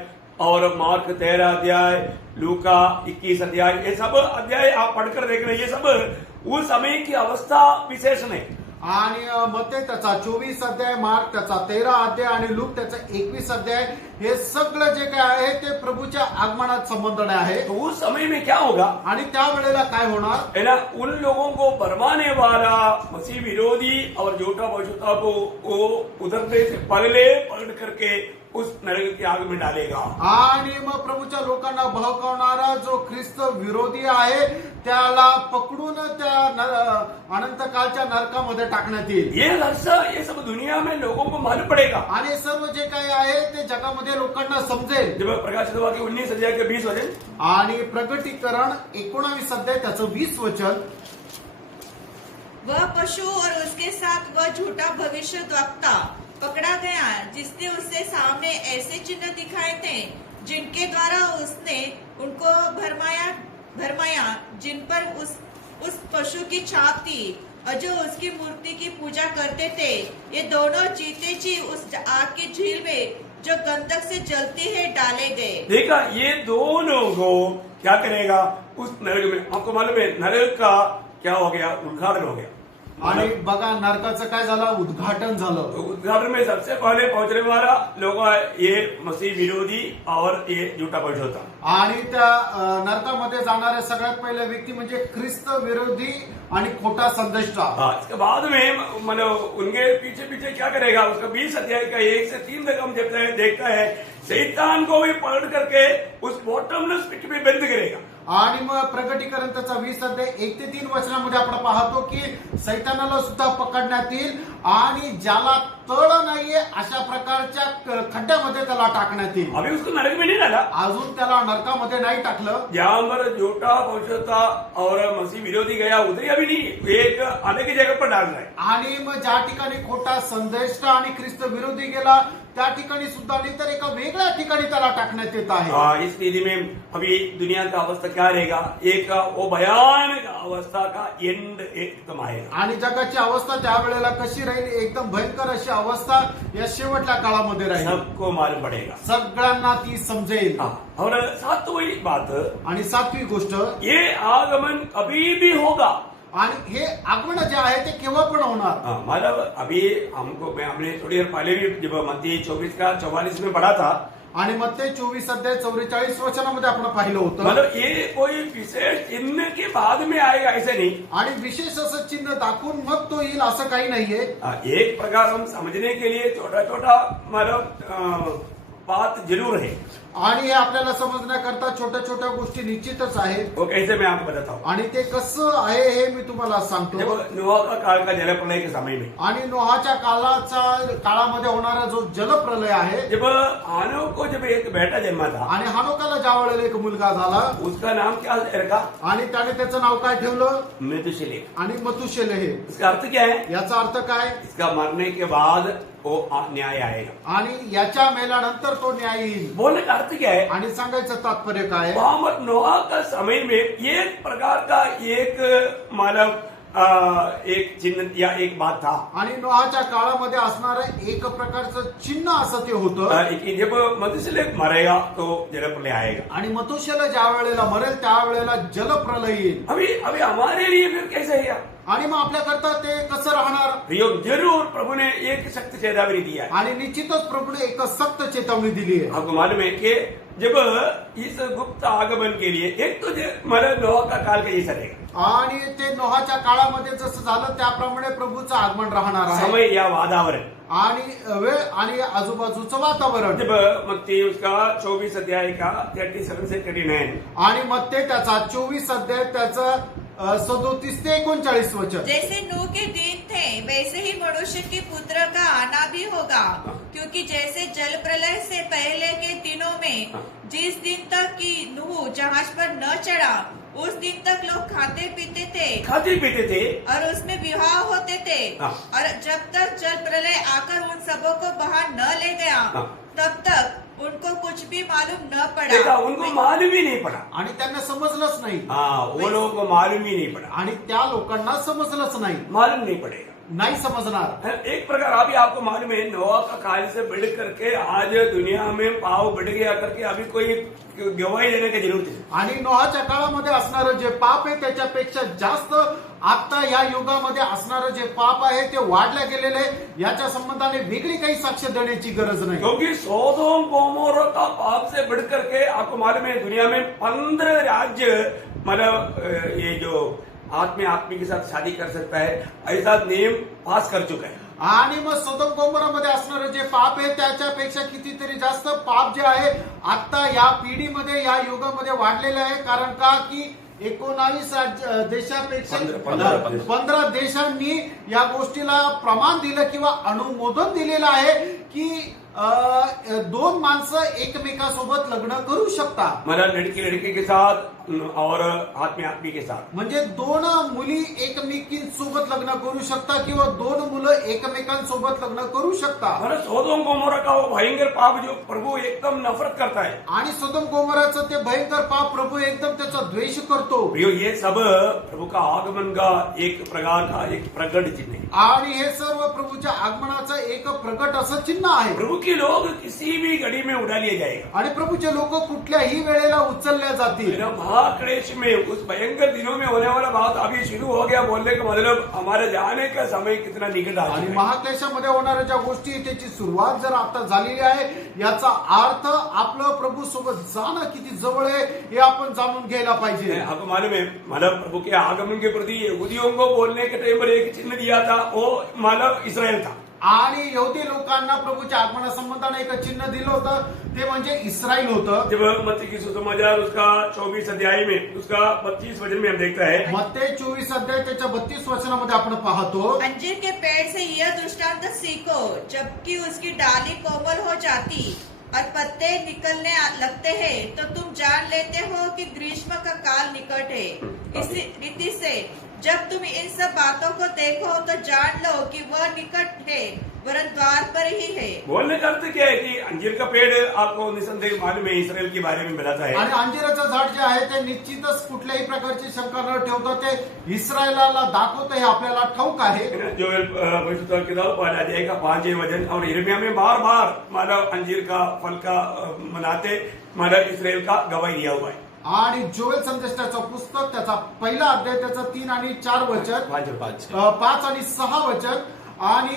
और मार्क 13 अध्याय, लूका 21 अध्याय, ये सब अध्याय आप पढ़कर देख रहे हैं. ये सब उस समय की अवस्था विशेषण है. आणि मत्ते त्याचा 24 अध्याय, मार्क त्याचा 13 अध्याय आणि लूक त्याचा 21 अध्याय, हे सगळं जे काय आहे ते प्रभूच्या आगमनात संबंधने आहे. तो उस समय में क्या होगा, आणि त्यावेळेला काय होणार है ना, उन लोगों को भरमाने वाला मसीह विरोधी और झूठा पशुता को वो उतरने से पहले पकड़ करके उस नरक की आग में डालेगा. आणि मग प्रभूच्या लोकांना बहकवणारा जो ख्रिस्त विरोधी आहे त्याला पकडून त्या अनंत कालच्या नरकामध्ये टाकण्यात येईल. ये सब दुनिया में लोगों को मालूम पड़ेगा. आणि सर्व जे काही आहे ते जगामध्ये लोकांना समजेल. जब प्रकाशित वाक्य 19 अध्याय के 20 वचन. आणि प्रकटीकरण 19 अध्याय त्याचं 20 वचन. वह पशु और उसके साथ वह झूठा भविष्यद्वक्ता पकड़ा गया, जिसने उससे सामने ऐसे चिन्ह दिखाए थे जिनके द्वारा उसने उनको भरमाया, जिन पर उस पशु की छाप थी और जो उसकी मूर्ति की पूजा करते थे, ये दोनों जीते जी उस आग की झील में जो गंधक से जलती है डाले गए। देखा, ये दोनों को क्या करेगा उस नरक में? आपको मालूम है नरक का क्या हो गया? उद्घाटन हो गया। आणि बघा नरकाचं काय झालं? उद्घाटन झालं. तो उद्घाटन में सबसे पहले पहुंचने वाला लोग ये मसीह विरोधी और ये झूठा पवित्र था। आणि त्या नरकामध्ये जाणारे सगळ्यात पहिले व्यक्ती म्हणजे ख्रिस्त विरोधी आणि खोटा संदेष्टा. इसके बाद में मतलब उनके पीछे पीछे क्या करेगा? उसका 20 अध्याय का 1 से 3 तक हम देखता है शैतान को भी पकड़ करके उस बॉटमलेस पिट में बंद करेगा। आणि मग प्रगटीकरण त्याचा 20 अध्याय 1 ते 3 वचनामध्ये आपण पाहतो की सैतानाला सुद्धा पकडण्यात येईल आणि ज्याला तळ नाहीये अशा प्रकारच्या खड्ड्यामध्ये त्याला टाकण्यात येईल. अभी उसको नरक में नहीं डाला, अजून त्याला नरकामध्ये नाही टाकलं. जहां पर झूठा पवित्रता और मसीह विरोधी गया उधर अभी नहीं, एक अलग ही जगह पर डाल रहा है। आणि मग ज्या ठिकाणी खोटा संदेष्टा आणि ख्रिस्त विरोधी गेला त्या ठिकाणी सुद्धा नाही तर एका वेगळ्या ठिकाणी त्याला टाकण्यात येत आहे. इस स्थिति में अभी दुनिया का अवस्था क्या रहेगा? एक वो भयानक अवस्था का एंड एकदम आएगा। आणि जगाची अवस्था त्यावेळेला कशी राहील? एकदम भयंकर अशी अवस्था या शेवटच्या काळामध्ये राहील. सबको मालूम पड़ेगा, सगळ्यांना ती समजेल. और सातवीं बात, आणि सातवी गोष्ट, ये आगमन कभी भी होगा। आणि हे आगमन जे आहे ते केव्हा पण होणार. मतलब अभी हमने थोड़ी देर पहले भी जब मत्ती 24 का 44 में पढ़ा था, आणि मग ते 24 अध्याय 44 वचनामध्ये आपण पाहिलं होतं. मतलब ये कोई विशेष चिन्ह के बाद में आएगा ऐसे नहीं। आणि विशेष असं चिन्ह दाखवून मग तो येईल असं काही नाहीये. एक प्रकार हम समझने के लिए छोटा छोटा मतलब बात जरूर है, आणि हे आपल्याला समजण्याकरता छोट्या छोट्या गोष्टी निश्चितच आहेत. वो कैसे मैं आपको बताता हूँ। आणि ते कसं आहे हे मी तुम्हाला सांगतो. जब नोआ का काल का जलप्रलय के समय में, आणि नोहाच्या काळामध्ये होणारा जो जलप्रलय आहे, जब हानोक को जब एक बेटा जन्मा था, आणि हानोकाला ज्या वेळेला एक मुलगा झाला, उसका नाम क्या रखा? आणि त्याने त्याचं नाव काय ठेवलं? मेथुशेलह। आणि मथुशेलह. इसका अर्थ क्या है? याचा अर्थ काय? इसका मरने के बाद वो न्याय आएगा। आणि याच्या मेल्यानंतर तो न्याय येईल. बोलने का अर्थ क्या है? आणि सांगायचं तात्पर्य काय? मोहम्मद नोआ का समय में एक प्रकार का एक मतलब एक चिन्ह या एक बात था। आणि नोहाच्या काळामध्ये असणारं एक प्रकारचं चिन्ह असं ते होतं कि जब मथुशेलह मरेगा तो जलप्रलय आएगा। आणि मथुशेलह ज्या वेळेला मरेल त्यावेळेला जलप्रलय येईल। अभी हमारे लिए फिर कैसे है? आणि मग आपल्याकरता ते कसं राहणार? जरूर प्रभु ने एक सख्त चेतावनी दी है। आणि निश्चितच प्रभूने एक सख्त चेतावनी दिली आहे। आपको मालूम है कि जब इस गुप्त आगमन के लिए एक तो मतलब नोआ का काल का जैसा रहेगा, आणि ते नोहाच्या काळामध्ये जसं झालं त्याप्रमाणे प्रभूचं आगमन राहणार आहे। समय या वातावरण आणि वेळ आणि आजूबाजूचं वातावरण। जब मत्ती उसका 24 अध्याय का 37 से 39, आणि मग ते त्याचा 24 अध्याय त्याचा 37 ते 39 वचन। जैसे नूह के दिन थे वैसे ही मनुष्य के पुत्र का आना भी होगा, क्योंकि जैसे जल प्रलय से पहले के दिनों में जिस दिन तक कि नूह जहाज पर न चढ़ा उस दिन तक लोग खाते पीते थे और उसमें विवाह होते थे, और जब तक जल प्रलय आकर उन सबों को बाहर न ले गया तब तक उनको कुछ भी मालूम न पड़ा। उनको मालूम ही नहीं पड़ा। आणि त्यांना समजलंच नाही। वो लोगों को मालूम ही नहीं पड़ा। आणि त्या लोकांना समजलंच नाही। मालूम नहीं पड़ेगा, नाही समजणार। एक प्रकार अभी आपको मालूम है नोआ का काल से बढ़ करके आज दुनिया में पाव बढ़ गया करके अभी कोई गवाही देने की जरूरत है। आणि नोहाच्या काळामध्ये असणारं जे पाप आहे त्याच्यापेक्षा जास्त आता या युगामध्ये असणारं जे पाप आहे ते वाढलं गेलेलं आहे। याच्या संबंधाने वेगळी काही साक्ष देण्याची गरज नाही, क्योंकि सोदोम गोमोरा का पाप से बढ़ करके आपको मालूम है दुनिया में 15 राज्य मतलब ये जो आदमी के साथ शादी कर सकता है ऐसा नियम पास कर चुका है। आणि मग सोदोम गोमोरामध्ये असणारं जे पाप आहे त्याच्यापेक्षा कितीतरी जास्त पाप जे आहे आता या पिढीमध्ये या युगामध्ये वाढलेलं आहे। कारण का की 19 देशापेक्षा 15 देशांनी या गोष्टीला प्रमाण दिलं किंवा अनुमोदन दिलेलं आहे की दोन माणसं एकमेकासोबत लग्न करू शकतात. मतलब लड़की लड़के के साथ और आदमी आदमी के साथ. म्हणजे दोन मुली एकमेकींसोबत लग्न करू शकतात किंवा दोन मुलं एकमेकांसोबत लग्न करू शकतात. मतलब सोदोम गोमोरा का वो भयंकर पाप जो प्रभु एकदम नफरत करता है. आणि सदोम गोमोराचं ते भयंकर पाप प्रभु एकदम त्याचा द्वेष करतो. प्रियो, ये सब प्रभु का आगमन का एक प्रकार का एक प्रकट चिन्ह है. आणि हे सर्व प्रभूच्या आगमनाचं एक प्रकट असं चिन्ह आहे. प्रभु के लोग किसी भी घड़ी में उड़ा लिए जाएगा. आणि प्रभूचे लोक कुठल्याही वेळेला उचलल्या जातील. महाक्लेश में उस भयंकर दिनों में होने वाला बात अभी शुरू हो गया बोलने का मतलब हमारे जाने का समय कितना निकट आ आणि चुका है. महाक्लेशामध्ये होणाऱ्या ज्या गोष्टी आहेत, त्याची सुरुवात जर आता झालेली आहे, याचा अर्थ आपलं प्रभू सोबत जाणं किती जवळ आहे हे आपण जाणून घ्यायला पाहिजे. आपको मालूम है, मतलब प्रभु के आगमन के प्रति यहूदियों को बोलने के टाइम पर एक चिन्ह दिया था, वो मतलब इसराइल था. आणि यहूदी लोकांना प्रभूच्या आगमनासंबंधाने एक चिन्ह दिलं होतं, ते म्हणजे इस्रायल होतं. जब मत्ती की सुसमाचार उसका 24 अध्याय में उसका 25 वचन में हम देखता है, मत्ती 24 अध्याय त्याच्या 32 वचनामध्ये आपण पाहतो. अंजीर के पेड़ से यह दृष्टांत सीखो, जबकि उसकी डाली कोमल हो जाती और पत्ते निकलने लगते हैं तो तुम जान लेते हो कि ग्रीष्म का काल निकट है. इसी रीति से जब तुम इन सब बातों को देखो तो जान लो कि वह निकट है, वरन द्वार पर ही है. बोलने का अर्थ क्या है कि अंजीर का पेड़ आपको निसंदेह मालूम है इसराइल के बारे में बताता है. आणि अंजिराचं झाड जे आहे ते निश्चितच कुठल्याही प्रकारची शंका न ठेवता ते इस्रायलाला दाखवतं हे आपल्याला ठाऊक आहे. जो पवित्र किताब पढ़ा जाएगा 5 वचन और यिर्मयाह में बार बार मतलब अंजीर का फल का मनाते मतलब इसराइल का गवाही दिया हुआ है. आणि जोएल संदेशाचं पुस्तक त्याचा पहिला अध्याय त्याचं 3 आणि 4 वचन, 5 आणि 6 वचन आणि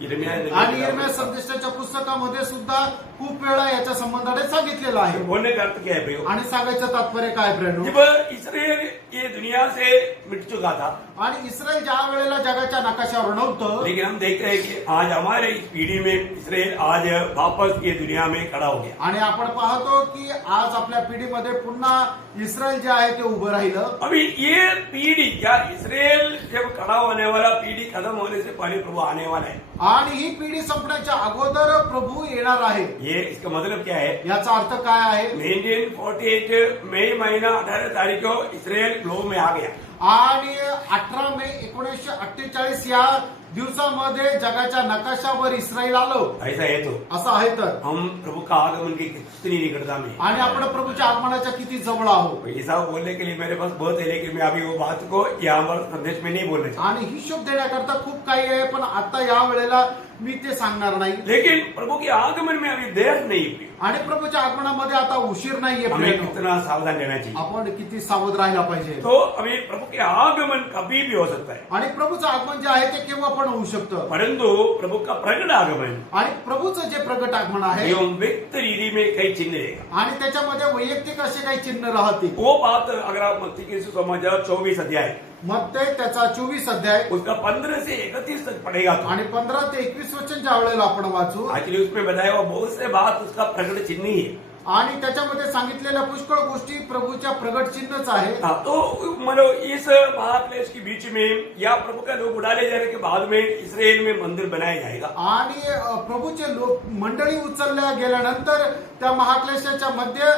यिर्मयाह संदेशाच्या पुस्तकामध्ये सुद्धा खूप वेळा याच्या संबंधाने सांगितलेलं आहे. बोलने का अर्थ क्या है भाई? आणि सांगायचं तात्पर्य काय प्रेरणू? जब इसराइल ये दुनिया से मिट चुका था, आणि इस्रायल ज्या वेळेला जगाच्या नकाशावर नव्हतं, लेकिन हम देखते हैं कि आज हमारे इस पीढ़ी में इसराइल आज वापस ये दुनिया में खड़ा हो गया. आणि आपण पाहतो की आज आपल्या पिढीमध्ये पुन्हा इस्रायल जे आहे ते उभं राहिलं. अभी ये पीढ़ी या इसराइल जब खड़ा होने वाला पीढ़ी खत्म होने से पहले प्रभु आने वाला है. आणि ही पिढी संपण्याच्या अगोदर प्रभू येणार आहे. ये इसका मतलब क्या है? याचा अर्थ काय आहे? 1948 मई महीना 18 तारीख को इसराइल ग्लोब में आ गया. आणि 18 मे 1948 या दिवसामध्ये जगाच्या नकाशावर इस्रायल आलो. ऐसा है तो असं आहे तर हम प्रभु का आगमन की कितनी निकटता में. आणि आपण प्रभूच्या आगमनाच्या किती जवळ आहोत. ऐसा बोलने के लिए मेरे पास बहुत है, लेकिन मैं अभी वो बात को यहाँ पर संदेश में नहीं बोलना चाहता. आणि हिशोब देण्याकरता खूप काही आहे, पण आता या वेळेला मी ते सांगणार नाही. लेकिन प्रभु के आगमन में अभी देर नहीं हुई. आणि प्रभूच्या आगमनामध्ये आता उशीर नाहीये. हमें कितना सावधान रहना चाहिए. आपण किती सावध राहायला पाहिजे. तो अभी प्रभु के आगमन कभी भी हो सकता है, आणि प्रभूचं आगमन जे आहे ते केव्हा पण होऊ शकतं. परंतु प्रभु का प्रकट आगमन आणि प्रभूचं जे प्रगट आगमन आहे एवं व्यक्त रीति में कई चिन्ह रहेगा. आणि त्याच्यामध्ये वैयक्तिक असे काही चिन्ह राहतील. वो बात अगर आप मत्ती के सुसमाचार 24 अध्याय मत्ती त्याचा 24 अध्याय उसका 15 से 31 तक पढ़ेगा तो आणि 15 ते 21 वचन ज्या वेळेला आपण वाचू, एक्चुअली उसमें बताया हुआ बहुत से बात उसका प्रकट चिन्ह ही है. आणि त्याच्यामध्ये सांगितलेल्या पुष्कळ गोष्टी प्रभूच्या प्रगट चिन्हच आहे. तो मतलब इस महाक्लेश के बीच में या प्रभु का लोग उड़ाले जाने के बाद में इसराइल में मंदिर बनाया जाएगा. आणि प्रभूचे लोक मंडळी उचलल्या गेल्यानंतर त्या महाक्लेशाच्या मध्ये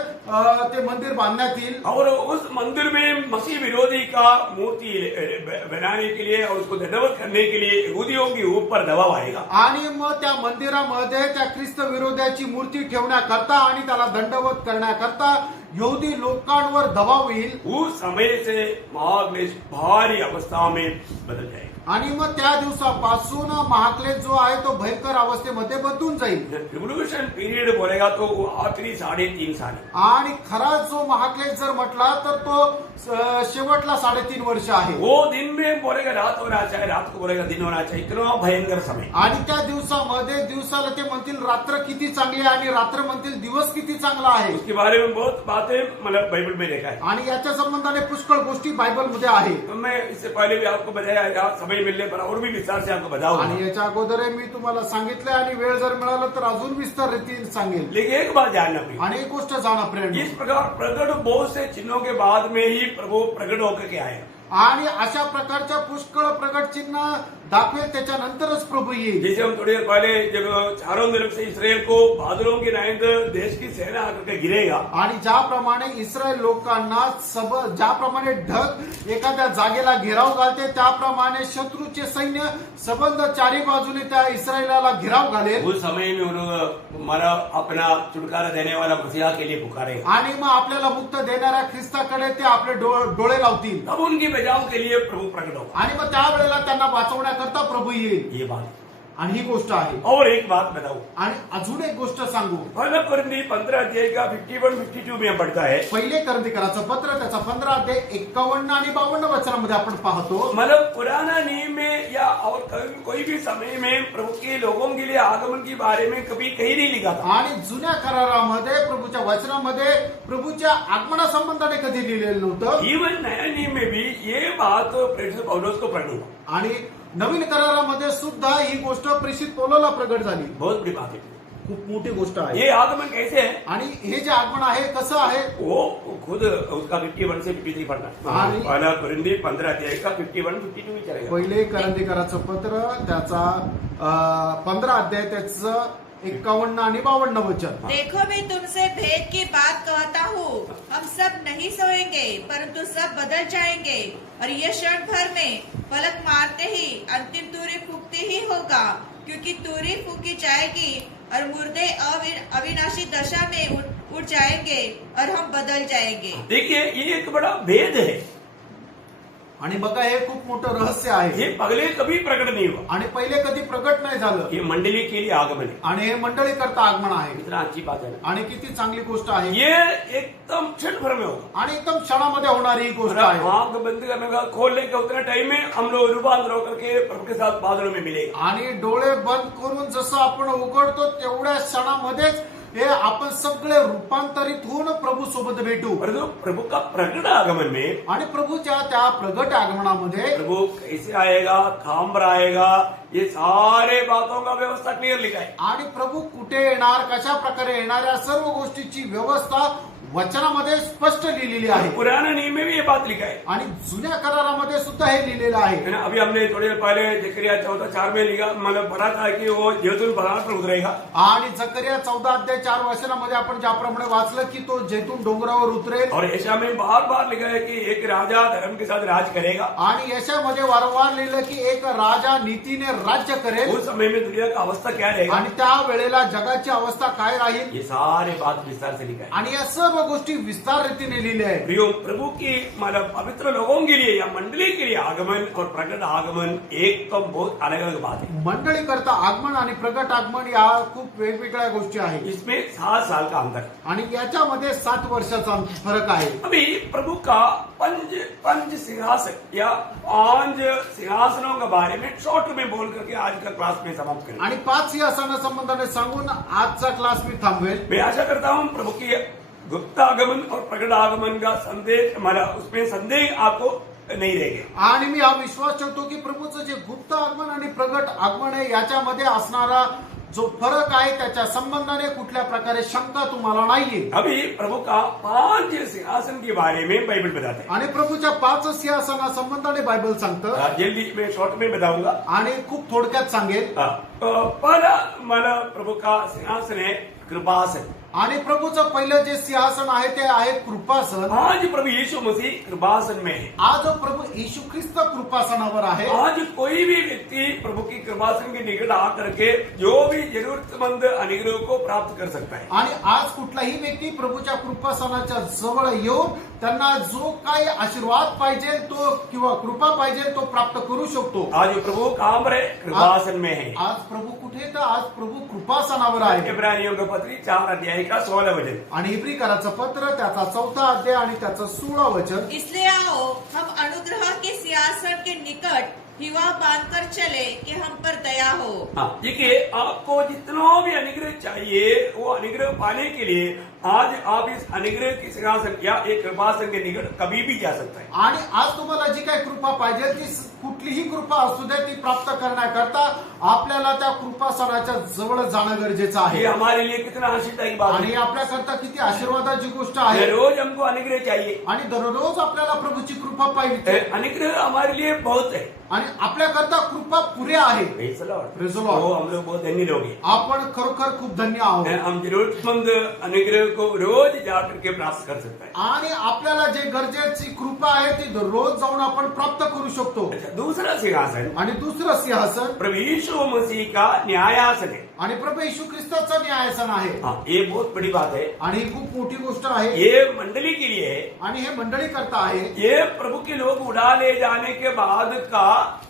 ते मंदिर बांधण्यात येईल. और उस मंदिर में मसीह विरोधी का मूर्ति बनाने के लिए और उसको दंडवत करने के लिए यहूदियों के ऊपर दबाव आएगा. आणि मग त्या मंदिरामध्ये त्या ख्रिस्त विरोधाची मूर्ती ठेवण्याकरता आणि त्याला दंडवत करण्याकरता यहूदी लोकांवर दबाव येईल. उस समय से महाक्लेश भारी अवस्था में बदल जाएगा. आणि मग त्या दिवसापासून महाक्लेश जो आहे तो भयंकर अवस्थेमध्ये बदलून जाईल. रिव्होल्यूशन पीरियड बोलेगा तो वो आखिरी 3.5 साल. आणि खरा जो महाक्लेश जर म्हटला तर तो शेवटला 3.5 वर्ष आहे. वो दिन में बोलेगा रात होना चाहिए, रात को बोलेगा दिन होना चाहिए. इतना भयंकर समय. आणि त्या दिवसामध्ये दिवसाला ते म्हणतील रात्र किती चांगली आहे आणि रात्र म्हणतील दिवस किती चांगला आहे. उसके बारे में बहुत बातें मतलब बाइबल में देखा है. आणि याच्या संबंधाने पुष्कळ गोष्टी बायबलमध्ये आहे. तो मैं इससे पहले भी आपको बताया, समय मिलने पर और भी विस्तार से आपको बताऊंगा. आणि याच्या अगोदर मी तुम्हाला सांगितलंय आणि वेळ जर मिळाला तर अजून विस्तार रीतीने सांगेल. लेकिन एक बात जानना पड़ेगा, आणि एक गोष्ट जाणा प्रेरणा, इस प्रकार प्रकट बहुत से चिन्हों के बाद में ही प्रभु प्रकट होकर के आएगा. आणि अशा प्रकारच्या पुष्कळ प्रगट चिन्ह दाखवेल त्याच्यानंतरच प्रभू येईल. जैसे हम थोड़ी देर पहले जब चारों तरफ से इसराइल को बादलों के नायंद देश की सेना आकर के गिरेगा, आणि ज्याप्रमाणे इस्रायल लोकांना ज्याप्रमाणे ढग एखाद्या जागेला घेराव घालते त्याप्रमाणे शत्रूचे सैन्य सबंध चारी बाजूने त्या इस्रायलाला घेराव घालेल. उस समय में उन्होंने हमारा अपना छुटकारा देने वाला मसीहा के लिए पुकारेगा. आणि मग आपल्याला मुक्त देणाऱ्या ख्रिस्ताकडे ते आपले डोळे लावतील. तब उनकी बचाव के लिए प्रभु प्रकट होगा. आणि मग त्यावेळेला त्यांना वाचवण्याकरता प्रभू येईल. ये बात. आणि ही गोष्ट आहे. और एक बात बताऊं, आणि अजून एक गोष्ट सांगू. पहला कुरिन्थी 15 अध्याय का 51-52 में पढ़ता है. पहिले करंथीकराचं पत्र त्याचा 15 अध्याय 51 आणि 52 वचनामध्ये आपण पाहतो. मतलब पुराना नियम में या और कोई भी समय में प्रभु के लोगों के लिए आगमन के बारे में कभी कहीं नहीं लिखा था. आणि जुन्या करारामध्ये प्रभूच्या वचनामध्ये प्रभूच्या आगमनासंबंधाने कधी लिहिलेलं नव्हतं. इवन नया नियम में भी ये बात प्रेरित पौलुस को पढ़नी. आणि नवीन करारामध्ये सुद्धा ही गोष्ट प्रेषित पौलोला प्रगट झाली. बहुत बड़ी बात है. खूप मोठी गोष्ट आहे. ये आगमन कैसे है? आणि हे जे आगमन आहे कसं आहे वो खुद उसका 51 से 53 पढ़ना. आणि पहला कुरिन्थी 15 अध्याय का 51-52 में चलेगा. पहिले करंथीकराचं पत्र त्याचा 15 अध्याय त्याचं 51 आणि 52 वचन. देखो मैं तुमसे भेद की बात कहता हूँ, हम सब नहीं सोएंगे परंतु सब बदल जाएंगे और ये क्षण भर में पलक मारते ही अंतिम तूरी फूकती ही होगा, क्योंकि तूरी फूकी जाएगी और मुर्दे अविनाशी दशा में उठ जाएंगे और हम बदल जाएंगे. देखिए ये एक बड़ा भेद है. आणि बघा हे खूप मोठं रहस्य आहे. ये पहले कभी प्रकट नहीं हुआ. आणि पहिले कधी प्रगट नाही झालं. ये मंडली के लिए आगमन है. आणि हे मंडळी करता आगमन आहे. इतना अच्छी बात है. आणि किती चांगली गोष्ट आहे. ये एकदम क्षण भर में होगा. आणि एकदम क्षणामध्ये होणारी ही गोष्ट आहे. आंख बंद करने का खोलने का उतना टाइम में हम लोग रूपांतर होकर के प्रभु के साथ बादलों में मिलेंगे. आणि डोळे बंद करून जसं आपण उघडतो तेवढ्या क्षणामध्येच हे आपण सगळे रूपांतरित होऊन प्रभू सोबत भेटू. परंतु प्रभु का प्रकट आगमन में आणि प्रभूच्या त्या प्रगट आगमनामध्ये प्रभु कैसे आएगा, कहां पर आएगा, ये सारे बातों का व्यवस्था क्लियर लिखा है. आणि प्रभू कुठे येणार, कशा प्रकारे येणार, या सर्व गोष्टीची व्यवस्था वचनामध्ये स्पष्ट लिहिलेली आहे. पुराना नियम में भी ये बात लिखा है. आणि जुन्या करारामध्ये सुद्धा हे लिहिलेलं आहे. है ना. अभी हमने थोड़ी देर पहले जकरिया 14:4 में लिखा, मतलब पढ़ा था कि वो जैतून पहाड़ पर उतरेगा. आणि जकरिया 14 अध्याय 4 वचनामध्ये आपण ज्याप्रमाणे वाचलं की तो जैतून डोंगरावर उतरेल. और यशा में बार बार लिखा है कि एक राजा धर्म के साथ राज करेगा. आणि यशामध्ये वारंवार लिहिलं की एक राजा नीतीने राज्य करेल. उस समय में दुनिया का अवस्था क्या रहेगा, आणि त्या वेळेला जगाची अवस्था काय राहील, ये सारे बात विस्तार से लिखा है. आणि या सर्व गोष्टी विस्तार रीतीने लिहिल्या आहेत. प्रियो, प्रभु की मतलब पवित्र लोगों के लिए या मंडली के लिए आगमन और प्रकट आगमन एक तो बहुत अलग अलग बात है. मंडळी करता आगमन आणि प्रगट आगमन या खूप वेगवेगळ्या गोष्टी आहेत. इसमें 7 साल का अंतर है. आणि याच्यामध्ये 7 वर्षाचा फरक आहे. अभी प्रभु का पंच सिंहासन या 5 सिंहासनों के बारे में शॉर्ट में बोल करके आज का क्लास में समाप्त करें. आणि 5 सिंहासना संबंधाने सांगून आजचा क्लास मी थांबवेल. मैं आशा करता हूं प्रभु की गुप्त आगमन और प्रकट आगमन का संदेश हमारा उसमें संदेह आपको नहीं रहेगा. आणि मी हा विश्वास ठेवतो की प्रभूचं जे गुप्त आगमन आणि प्रगट आगमन आहे याच्यामध्ये असणारा जो फरक आहे त्याच्या संबंधाने कुठल्या प्रकारे शंका तुम्हाला नाहीये. अभी प्रभु का 5 सिंहासन के बारे में बाइबल बताते हैं. आणि प्रभूच्या 5 सिंहासना संबंधाने बायबल सांगतं. जल्दी मैं शॉर्ट में बताऊंगा आणि खूप थोडक्यात सांगेल. पहला मला प्रभु का सिंहासन है कृपासन. आणि प्रभूचं पहिलं जे सिंहासन आहे ते आहे कृपासन. आज प्रभु यीशु मसीह कृपासन में है. आज प्रभू येशू ख्रिस्त कृपासनावर आहे. आज कोई भी व्यक्ति प्रभु की कृपासन के निकट आकर के जो भी जरूरतमंद अनुग्रह को प्राप्त कर सकता है. आणि आज कुठलाही व्यक्ती प्रभूच्या कृपासनाच्या जवळ येऊन त्यांना जो काही आशीर्वाद पाहिजे तो किंवा कृपा पाहिजे तो प्राप्त करू शकतो. आज प्रभु कहां पर है? कृपासन में है. आज प्रभू कुठे? तर आज प्रभू कृपासनावर आहे. इब्रानियों का पत्र 4 अध्याय का 16 वचन. आणि इब्रिकराचं पत्र त्याचा 4 अध्याय आणि त्याचं 16 वचन. इसलिए आओ हम अनुग्रह के सिंहासन के निकट हिवा बांधकर चले कि हम पर दया हो। हाँ, देखिए आपको जितना भी अनुग्रह चाहिए वो अनुग्रह पाने के लिए आज आप इस अनुग्रह की सिंहासन या एक कृपासन के निकट कभी भी जा सकता है। आणि आज तुम्हाला जी काही कृपा पाहिजे ती कुठलीही कृपा असू दे ती प्राप्त करण्याकरता आपल्याला त्या कृपासनाच्या जवळ जाणं गरजेचं ये आहे हमारे लिए कितना आशीर्वाद बात आणि है। आपल्याकरता किती आशीर्वादाची गोष्ट आहे रोज हमको अनुग्रह चाहिए, आणि दररोज आपल्याला प्रभूची कृपा पाहिजे अनुग्रह हमारे लिए बहुत है। आणि आपल्याकरता कृपा पुऱ्या आहे Praise the Lord. Praise the Lord. तो हम लोग बहुत धन्य लोग हैं। आपण खरोखर खूप धन्य आहोत हम जरूरतमंद अनुग्रह को रोज जा करके प्राप्त कर सकता है। आणि आपल्याला जे गरजेची कृपा आहे ती रोज जाऊन आपण प्राप्त करू शकतो अच्छा, दूसरा सिंहासन आणि दुसरं सिंहासन प्रभु यीशु मसीह का न्यायासन है। आणि प्रभू येशू ख्रिस्ताचं न्यायासन आहे हाँ, ये बहुत बड़ी बात है। आणि ही खूप मोठी गोष्ट आहे ये मंडली के लिए है। आणि हे मंडळी करता आहे ये प्रभु के लोग उड़ा ले जाने के बाद का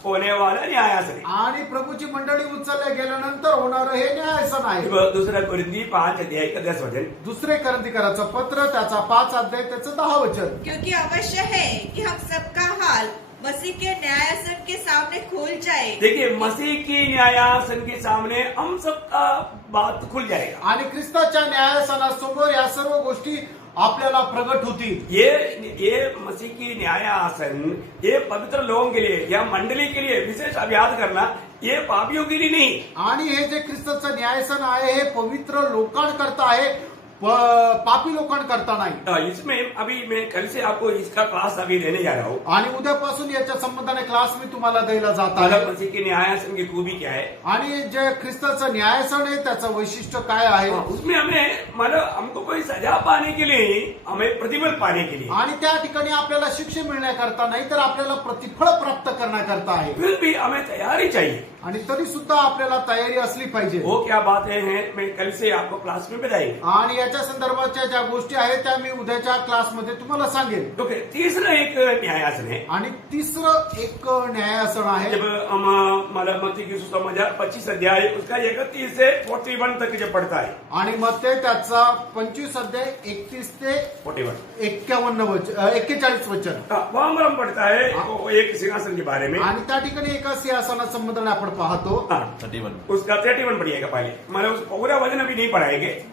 होने वाला न्यायासन है। आणि प्रभूची मंडळी उचलल्या गेल्यानंतर होणारं हे न्यायासन आहे दूसरा कुरिन्थी 5 अध्याय का 10 वचन। दुसरे करंथीकराचं पत्र त्याचा 5 अध्याय त्याचं 10 वचन क्योंकि अवश्य है कि हम सबका हाल मसीह के न्यायासन के सामने खुल जाए। देखिए मसीह की न्यायासन के सामने हम सबका बात खुल जाएगा। आणि ख्रिस्ताच्या न्यायासनासमोर या सर्व गोष्टी आपल्याला प्रगट होतील ये मसीह की न्यायासन ये पवित्र लोगों के लिए या मंडली के लिए विशेष अब याद करना, ये पापियों के लिए नहीं। आणि हे जे ख्रिस्ताचं न्यायासन आहे हे पवित्र लोकांकरता आहे पापी लोकांकरता नाही। इसमें अभी मैं कल से आपको इसका क्लास अभी देने जा रहा हूँ। आणि उद्यापासून याच्या संबंधाने क्लास मी तुम्हाला द्यायला जात आहे मतलब मसीह की न्यायासन की खूबी क्या है, आणि जे ख्रिस्ताचं न्यायासन आहे त्याचं वैशिष्ट्य काय आहे उसमें हमें मतलब हमको कोई सजा पाने के लिए नहीं, हमें प्रतिफल पाने के लिए। आणि त्या ठिकाणी आपल्याला शिक्षा मिळण्याकरता नाही तर आपल्याला प्रतिफळ प्राप्त करण्याकरता आहे फिर भी हमें तैयारी चाहिए। आणि तरी सुद्धा आपल्याला तयारी असली पाहिजे वो क्या बातें हैं मैं कल से आपको क्लास में बताएंगे। आणि याच्या संदर्भाच्या ज्या गोष्टी आहेत त्या मी उद्याच्या क्लासमध्ये तुम्हाला सांगेन। तो तीसरा एक न्यायासन है। आणि तिसरं एक न्यायासन आहे जब हम मतलब मत्ती की सुसमाचार 25 अध्याय उसका 31 से 41 तक जो पढ़ता है, आणि मग ते त्याचा 25 अध्याय 31 ते 41 वचन वहां पर हम पढ़ता है वो एक सिंहासन के बारे में। आणि त्या ठिकाणी एका सिंहासना संबंधाने आपण पाहतो 31 उसका 31 पढ़िएगा पहले, मतलब उस पूरा वचन अभी नहीं पढ़ाएंगे।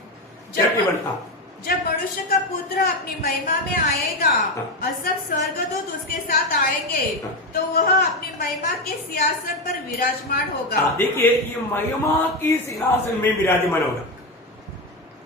31 हाँ। जब मनुष्य का पुत्र अपनी महिमा में आएगा और सब स्वर्गदूत उसके साथ आएंगे तो वह अपनी महिमा के सिंहासन पर विराजमान होगा। देखिए ये महिमा की सिंहासन में विराजमान होगा।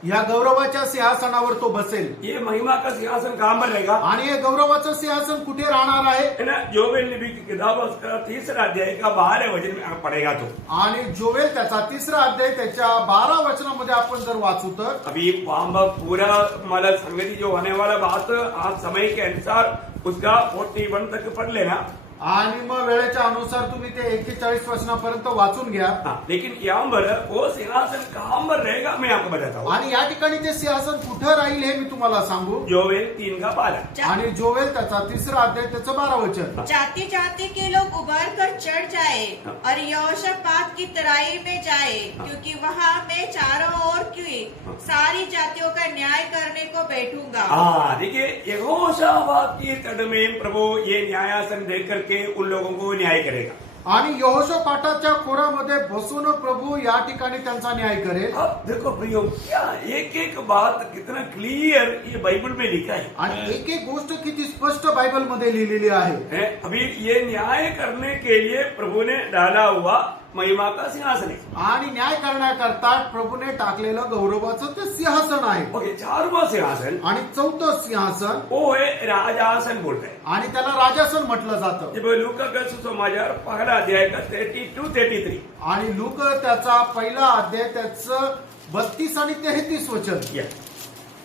या गौरवाच्या सिंहासनावर तो बसेल। ये महिमा का सिंहासन कहां पर रहेगा आणि हे गौरवाचं सिंहासन कुठे राहणार आहे है ना। जोवेल नबी की किताब उसका 3 अध्याय का 12 वचन में पढ़ेगा तो आणि जोवेल त्याचा 3 अध्याय त्याच्या 12 वचनामध्ये आपण जर वाचू तर अभी वहां पर पूरा मतलब संगति जो होने वाला बात आप समय के अनुसार उसका 41 तक पढ़ लेना। आणि मग वेळेच्या अनुसार तुम्ही ते 41 वचनापर्यंत वाचून घ्या। लेकिन यहाँ पर वो सिंहासन कहां पर रहेगा मैं आपको बताता हूँ। आणि या ठिकाणी ते सिंहासन कुठं राहील हे मी तुम्हाला सांगू। जोवेल 3 का 12 आणि जोवेल त्याचा 3 अध्याय त्याचं 12 वचन जाति जाति के लोग उभर कर चढ़ जाए और यहोशापात की तराई में जाए, क्योंकि वहाँ मैं चारों ओर की सारी जातियों का न्याय करने को बैठूंगा। हाँ देखिए यहोशापात की तट में प्रभु ये न्यायासन देख करके उन लोगों को न्याय करेगा। आणि यहोशापाटाच्या खोरामध्ये बसून प्रभू या ठिकाणी त्यांचा न्याय करेल। अब देखो भैया क्या एक एक बात कितना क्लियर ये बाइबल में लिखा है। आणि एक एक गोष्ट किती स्पष्ट बायबल मध्ये लिहिलेली आहे। अभी ये न्याय करने के लिए प्रभु ने डाला हुआ महिमा का सिंहासन है। आणि न्याय करण्याकरता प्रभूने टाकलेलं गौरवाचं ते सिंहासन आहे। ओके, 4वां सिंहासन आणि 4थं सिंहासन वो है राजासन बोलते हैं। आणि त्याला राजासन म्हटलं जातं। जब लूका का सुसमाचार 1 अध्याय का 32-33 आणि लूक त्याचा 1 अध्याय त्याचं 32 आणि 33 वचन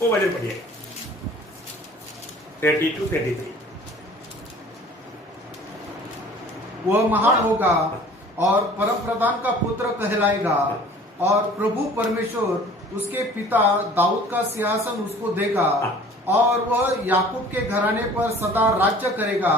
वो वचन पढ़िए 32-33। वह महान होगा और परम प्रधान का पुत्र कहलाएगा और प्रभु परमेश्वर उसके पिता दाऊद का सिंहासन उसको देगा और वह याकूब के घराने पर सदा राज्य करेगा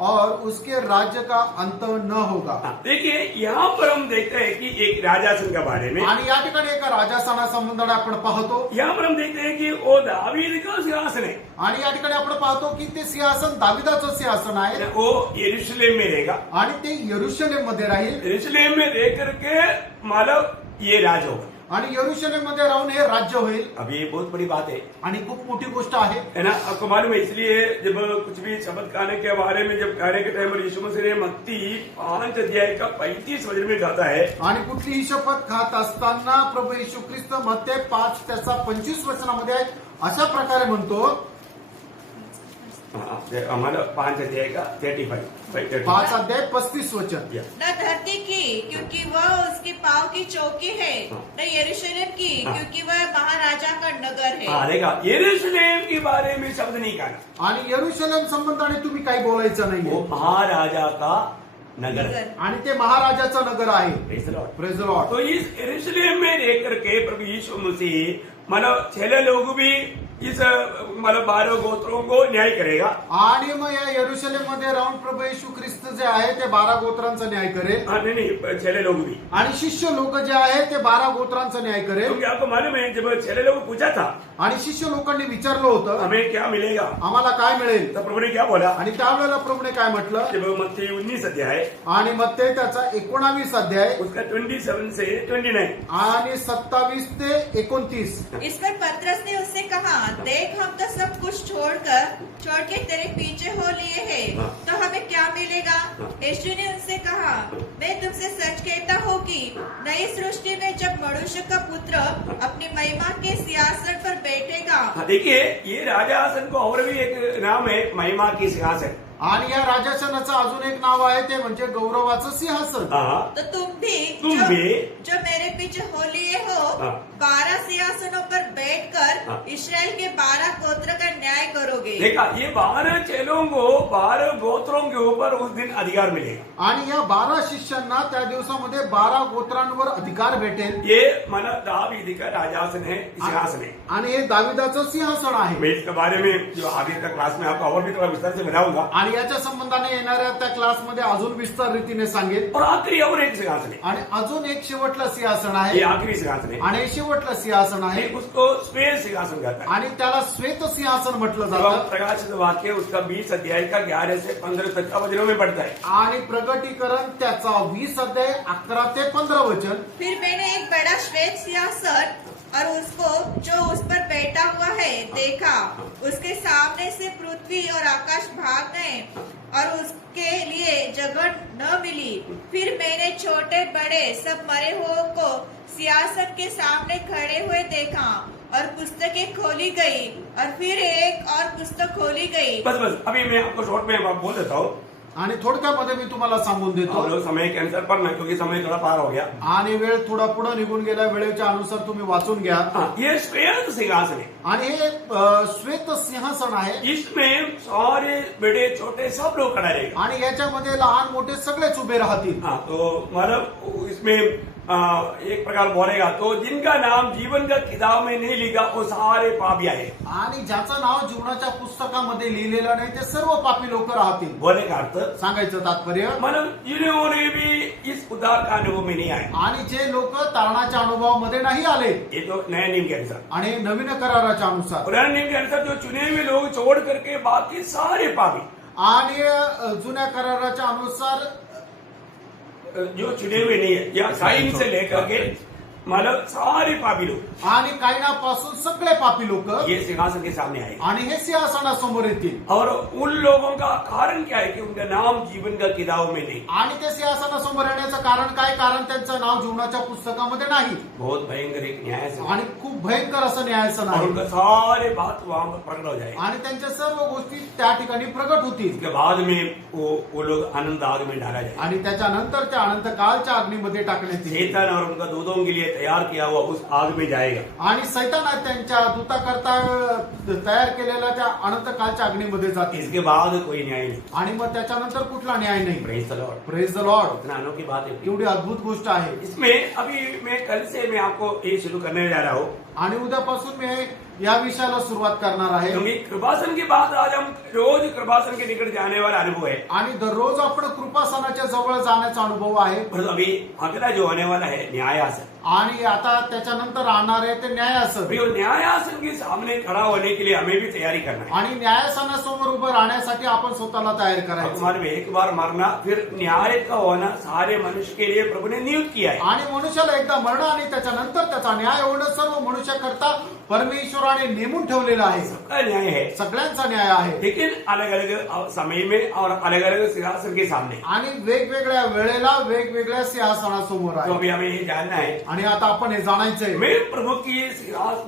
और उसके राज्य का अंत न होगा. देखिए यहाँ पर हम देखते हैं कि एक राजासन के बारे में, आणि या ठिकाणी एका राजासनासंबंधाने आपण पाहतो. यहाँ पर हम देखते हैं कि वो दावीद का सिंहासन है, आणि या ठिकाणी आपण पाहतो की ते सिंहासन दाविदाचं सिंहासन आहे वो यरूशलेम में रहेगा. आणि ते यरुशलेम मध्ये राहील. यरूशलेम में रह करके मतलब ये राज होगा. आणि यरुशलेम मध्ये राहून हे राज्य होईल. अब ये बहुत बड़ी बात है आणि खूप मोठी गोष्ट आहे. है ना. आपको मालूम है, इसलिए जब कुछ भी शब्द खाने के बारे में जब खाने के टाइम पर यीशु मसीह ने मत्ती 5 अध्याय का 35 वचन में कहता है, आणि कुठलीही शपथ खात असताना प्रभू येशू ख्रिस्त मत्ते 5 त्याचा 25 वचनामध्ये अशा प्रकारे म्हणतो. हमारा 5 अध्याय का 35 5 अध्याय 35 वचन. न धरती की क्योंकि वह उसके पाँव की चौकी है, न यरूशलेम की क्योंकि वह महाराजा का नगर है. देखा, यरूशलेम के बारे में शब्द नहीं कहा. आणि यरुशलेम संबंधाने तुम्ही काही बोलायचं वो नाहीये. महाराजा का नगर है. आणि ते महाराजाचं नगर आहे. Praise the Lord. Praise the Lord. तो इस यरूशलेम में रह करके प्रभु यीशु मसीह मतलब 6 लोग भी इस मतलब 12 गोत्रों को न्याय करेगा. आणि मग या यरुशलेम मध्ये राहून प्रभू येशू ख्रिस्त जे आहे ते 12 गोत्रांचा न्याय करेल. नहीं 6 लोग भी. आणि शिष्य लोक जे आहे ते 12 गोत्रांचा न्याय करेल. क्योंकि आपको मालूम है, जब 6 लोग पूछा था आणि शिष्य लोकांनी विचारलं होतं हमें क्या मिलेगा, आम्हाला काय मिळेल. तो प्रभु ने क्या बोला. आणि त्यावेळेला प्रभूने काय म्हटलं. जब मत्ती 19 अध्याय आणि मग ते त्याचा 19 अध्याय उसका 27 से 29. आणि 27 ते 29. इस पर पतरस ने उससे कहा, देख हम तो सब कुछ छोड़ के तेरे पीछे हो लिए हैं, तो हमें क्या मिलेगा. यीशु ने उनसे कहा, मैं तुमसे सच कहता हूँ कि नई सृष्टि में जब मनुष्य का पुत्र अपनी महिमा के सिंहासन पर बैठेगा. देखिए, ये राजासन को और भी एक नाम है, महिमा की सिंहासन. आणि या राजासनाचं अजून एक नाव आहे ते म्हणजे गौरवाचं सिंहासन. तो तुम भी जो मेरे पीछे हो लिए हो 12 सिंहासनों पर बैठकर इस्राएल के 12 गोत्र का न्याय करोगे. देखा, ये 12 चेलों को 12 गोत्रों के ऊपर उस दिन अधिकार मिलेगा. आणि या 12 शिष्यांना त्या दिवसामध्ये 12 गोत्रांवर अधिकार भेटेल. ये माना दावीद का राजासन है, सिंहासन है. आणि हे दाविदाचं सिंहासन आहे. मैं इसके बारे में जो आगे का क्लास में आपको और भी थोड़ा विस्तार से बताऊंगा. आणि याच्या संबंधाने येणाऱ्या त्या क्लासमध्ये अजून विस्तार रीतीने सांगेल. और आखिरी और एक सिंहासन है. आणि अजून एक शेवटलं सिंहासन ये आहे. आखिरी सिंहासन है. आणि शेवटलं सिंहासन आहे. उसको श्वेत सिंहासन कहता है. आणि त्याला श्वेत सिंहासन म्हटलं जब जातं. प्रकाशित वाक्य उसका 20 अध्याय का 11 से 15 तक का वचनों में पढ़ता है. आणि प्रगटीकरण त्याचा 20 अध्याय 11 ते 15 वचन. फिर मैंने एक बड़ा श्वेत सिंहासन और उसको जो उस पर बैठा हुआ है देखा. उसके सामने से पृथ्वी और आकाश भाग गए और उसके लिए जगह न मिली. फिर मैंने छोटे बड़े सब मरे हुए को सिंहासन के सामने खड़े हुए देखा और पुस्तकें खोली गई और फिर एक और पुस्तक खोली गई. बस अभी मैं आपको शॉर्ट में बोल देता हूँ. आणि थोडक्यामध्ये मी तुम्हाला सांगून देतो. हम लोग समय के अनुसार पढ़ना, क्योंकि समय थोड़ा पार हो गया. आणि वेळ थोडा पुढे निघून गेला. वेळेच्या अनुसार तुम्ही वाचून घ्या. ये श्वेत सिंहासन है. आणि हे श्वेत सिंहासन आहे. इसमें सारे बड़े छोटे सब लोग खड़ा रहेगा. आणि याच्यामध्ये लहान मोठे सगळेच उभे राहतील. तो मतलब इसमें एक प्रकार बोलेगा तो जिनका नाम जीवन का किताब में नहीं लिखा वो सारे पापी आए. आणि ज्याचं नाव जीवनाच्या पुस्तकामध्ये लिहिलेलं नाही ते सर्व पापी लोक राहतील. बोले का अर्थ सांगायचं तात्पर्य मतलब जिन्होंने भी इस उद्धार का अनुभव में नहीं आए. आणि जे लोक तारणाच्या अनुभवामध्ये नाही आले. ये तो नया नियम के अनुसार. आणि नवीन कराराच्या अनुसार. पुराने नियम के अनुसार जो चुने हुए लोग छोड़ करके बाकी सारे पापी. आणि जुन्या कराराच्या अनुसार जो चुने हुए नहीं है या साइन से लेकर के मतलब सारे पापी लोग आणि कायनापासून सगळे पापी लोक ये सिंहासन के सामने आए. आणि हे सिंहासनासमोर येतील. और उन लोगों का कारण क्या है कि उनका नाम जीवन का किताब में नहीं. आणि ते सिंहासनासमोर येण्याचं कारण काय. कारण त्यांचं नाव जीवनाच्या पुस्तकामध्ये नाही. बहुत भयंकर एक न्यायासन. आणि खूप भयंकर असं न्यायासन और आहे. उनका सारे बात वहां पर प्रकट हो जाए. आणि त्यांच्या सर्व गोष्टी त्या ठिकाणी प्रगट होतील. उसके बाद में वो लोग अनंत आग में डाला जाए. आणि त्याच्यानंतर त्या अनंत कालच्या अग्नीमध्ये टाकण्यात येईल. शैतान और उनका दूतों के लिए तैयार किया हुआ उस आग में जाएगा। आणि सैतान त्यांच्या दूताकरता तयार केलेल्या त्या अनंत कालच्या अग्नीमध्ये जातील इसके बाद कोई न्याय नहीं। आणि मग त्याच्यानंतर कुठला न्याय नाही. Praise the Lord. Praise the Lord. इतना अनोखी बात है। एवढी अद्भुत गोष्ट आहे. इसमें अभी मैं कल से मैं आपको ये शुरू करने जा रहा हूँ, आणि उद्यापासून मी या विषयाला सुरुवात करणार आहे. क्योंकि कृपासन के बाद आज हम रोज कृपासन के निकट जाने वाला अनुभव है। आणि दररोज आपण कृपासनाच्या जवळ जाण्याचा अनुभव आहे. पर अभी अगला जो होने वाला है न्यायासन, आणि आता त्याच्यानंतर राहणार आहे ते न्यायासन. प्रियो, न्यायासन के सामने खड़ा होने के लिए हमें भी तैयारी करना है। आणि न्यायासनासमोर उभं राहण्यासाठी आपण स्वतःला तयार करायचं. हमारे में एक बार मरना फिर न्याय का होना सारे मनुष्य के लिए प्रभु ने नियुक्त किया है। आणि मनुष्याला एकदा मरण आणि त्याच्यानंतर त्याचा न्याय होणं सर्व मनुष्याकरता परमेश्वराने नेमून ठेवलेलं आहे. सबका न्याय है, सगळ्यांचा न्याय आहे. लेकिन अलग अलग समय में और अलग अलग सिंहासन के सामने। आणि वेगवेगळ्या वेळेला वेगवेगळ्या सिंहासनासमोर तो आहे. अभी हमें ये जानना है, आणि आता आपण हे जाणायचंय मैं प्रभु की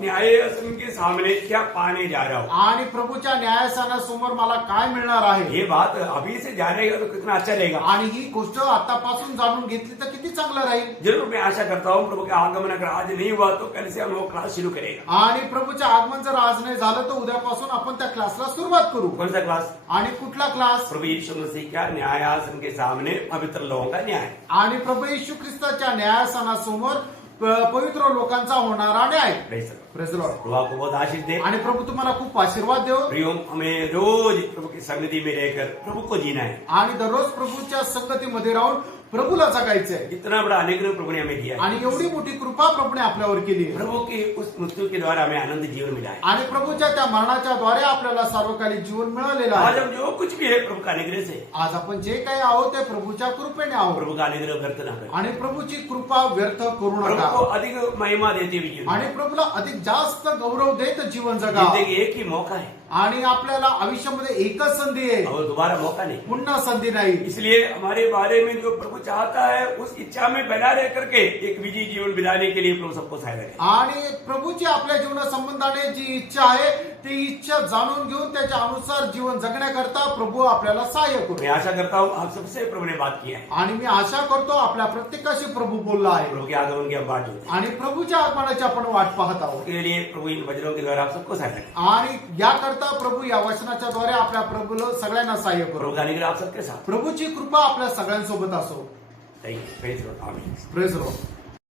न्यायासन के सामने क्या पाने जा रहा हूँ। आणि प्रभूच्या न्यायासनासमोर मला काय मिळणार आहे. ये बात अभी से जानेगा तो कितना अच्छा रहेगा। आणि ही गोष्ट आतापासून जाणून घेतली तर किती चांगलं राहील. जरूर मैं आशा करता हूँ प्रभु का आगमन अगर आज नहीं हुआ तो कल से हम वो क्लास शुरू करेगा। आणि प्रभूचं आगमन जर आज नाही झालं तर उद्यापासून आपण त्या क्लासला सुरुवात करू. कौन सा क्लास? आणि कुठला क्लास? प्रभु यीशु मसीह का न्यायासन के सामने पवित्र लोगों का न्याय। आणि प्रभू येशू ख्रिस्ताच्या न्यायासनासमोर पवित्र लोकांचा होणारा न्याय. Praise the Lord. Praise the Lord. प्रभु आपको बहुत आशीष दे। आणि प्रभू तुम्हाला खूप आशीर्वाद देव. प्रियो, हमें रोज प्रभु की संगति में रहकर प्रभु को जीना है। आणि दररोज प्रभूच्या संगतीमध्ये राहून प्रभूला जगायचंय. इतना बड़ा अनुग्रह प्रभु ने हमें दिया है। आणि एवढी मोठी कृपा प्रभूने आपल्यावर केली आहे. प्रभु की उस मृत्यु के द्वारा हमें आनंद जीवन मिला है। आणि प्रभूच्या त्या मरणाच्या द्वारे आपल्याला सार्वकालिक जीवन मिळालेलं आज आहे. हम जो कुछ भी है प्रभु का अनुग्रह से। आज आपण जे काही आहोत ते प्रभूच्या कृपेने आहोत. प्रभु का अनुग्रह व्यर्थ न करें। आणि प्रभूची कृपा व्यर्थ करू प्रभु नका. को अधिक महिमा देते हुए जीवन। आणि प्रभूला अधिक जास्त गौरव देत जीवन जगा. जिंदगी एक ही मौका है आणि आपल्याला आयुष्यामध्ये एकच संधी आहे, और दोबारा मौका नहीं। पुन्हा संधी नाही. इसलिए हमारे बारे में जो प्रभु चाहता है उस इच्छा में बना रह करके एक विजयी जीवन बिताने के लिए प्रभु सबको सहायता करे। आणि प्रभूची आपल्या जीवना संबंधाने जी इच्छा आहे ती इच्छा जाणून घेऊन त्याच्या अनुसार जीवन जगण्याकरता प्रभू आपल्याला सहाय्य मैं करू. आशा करता हूँ आप सबसे प्रभु ने बात किया है। आणि मी आशा करतो आपल्या प्रत्येकाशी प्रभू बोलला आहे. प्रभु के आगमन की हम बात होती है। आणि प्रभूच्या आगमनाची आपण वाट पाहत आहोत. उसके लिए प्रभु इन वचनों के द्वारा आप सबको सहायता करे। आणि याकरता प्रभू या वचनाच्या द्वारे आपल्या प्रभूला सगळ्यांना सहाय्य करू. प्रभु का अनुग्रह आप सबके साथ। प्रभूची कृपा आपल्या सगळ्यांसोबत असो. Thank you. Praise the Lord. Amen. Praise the Lord.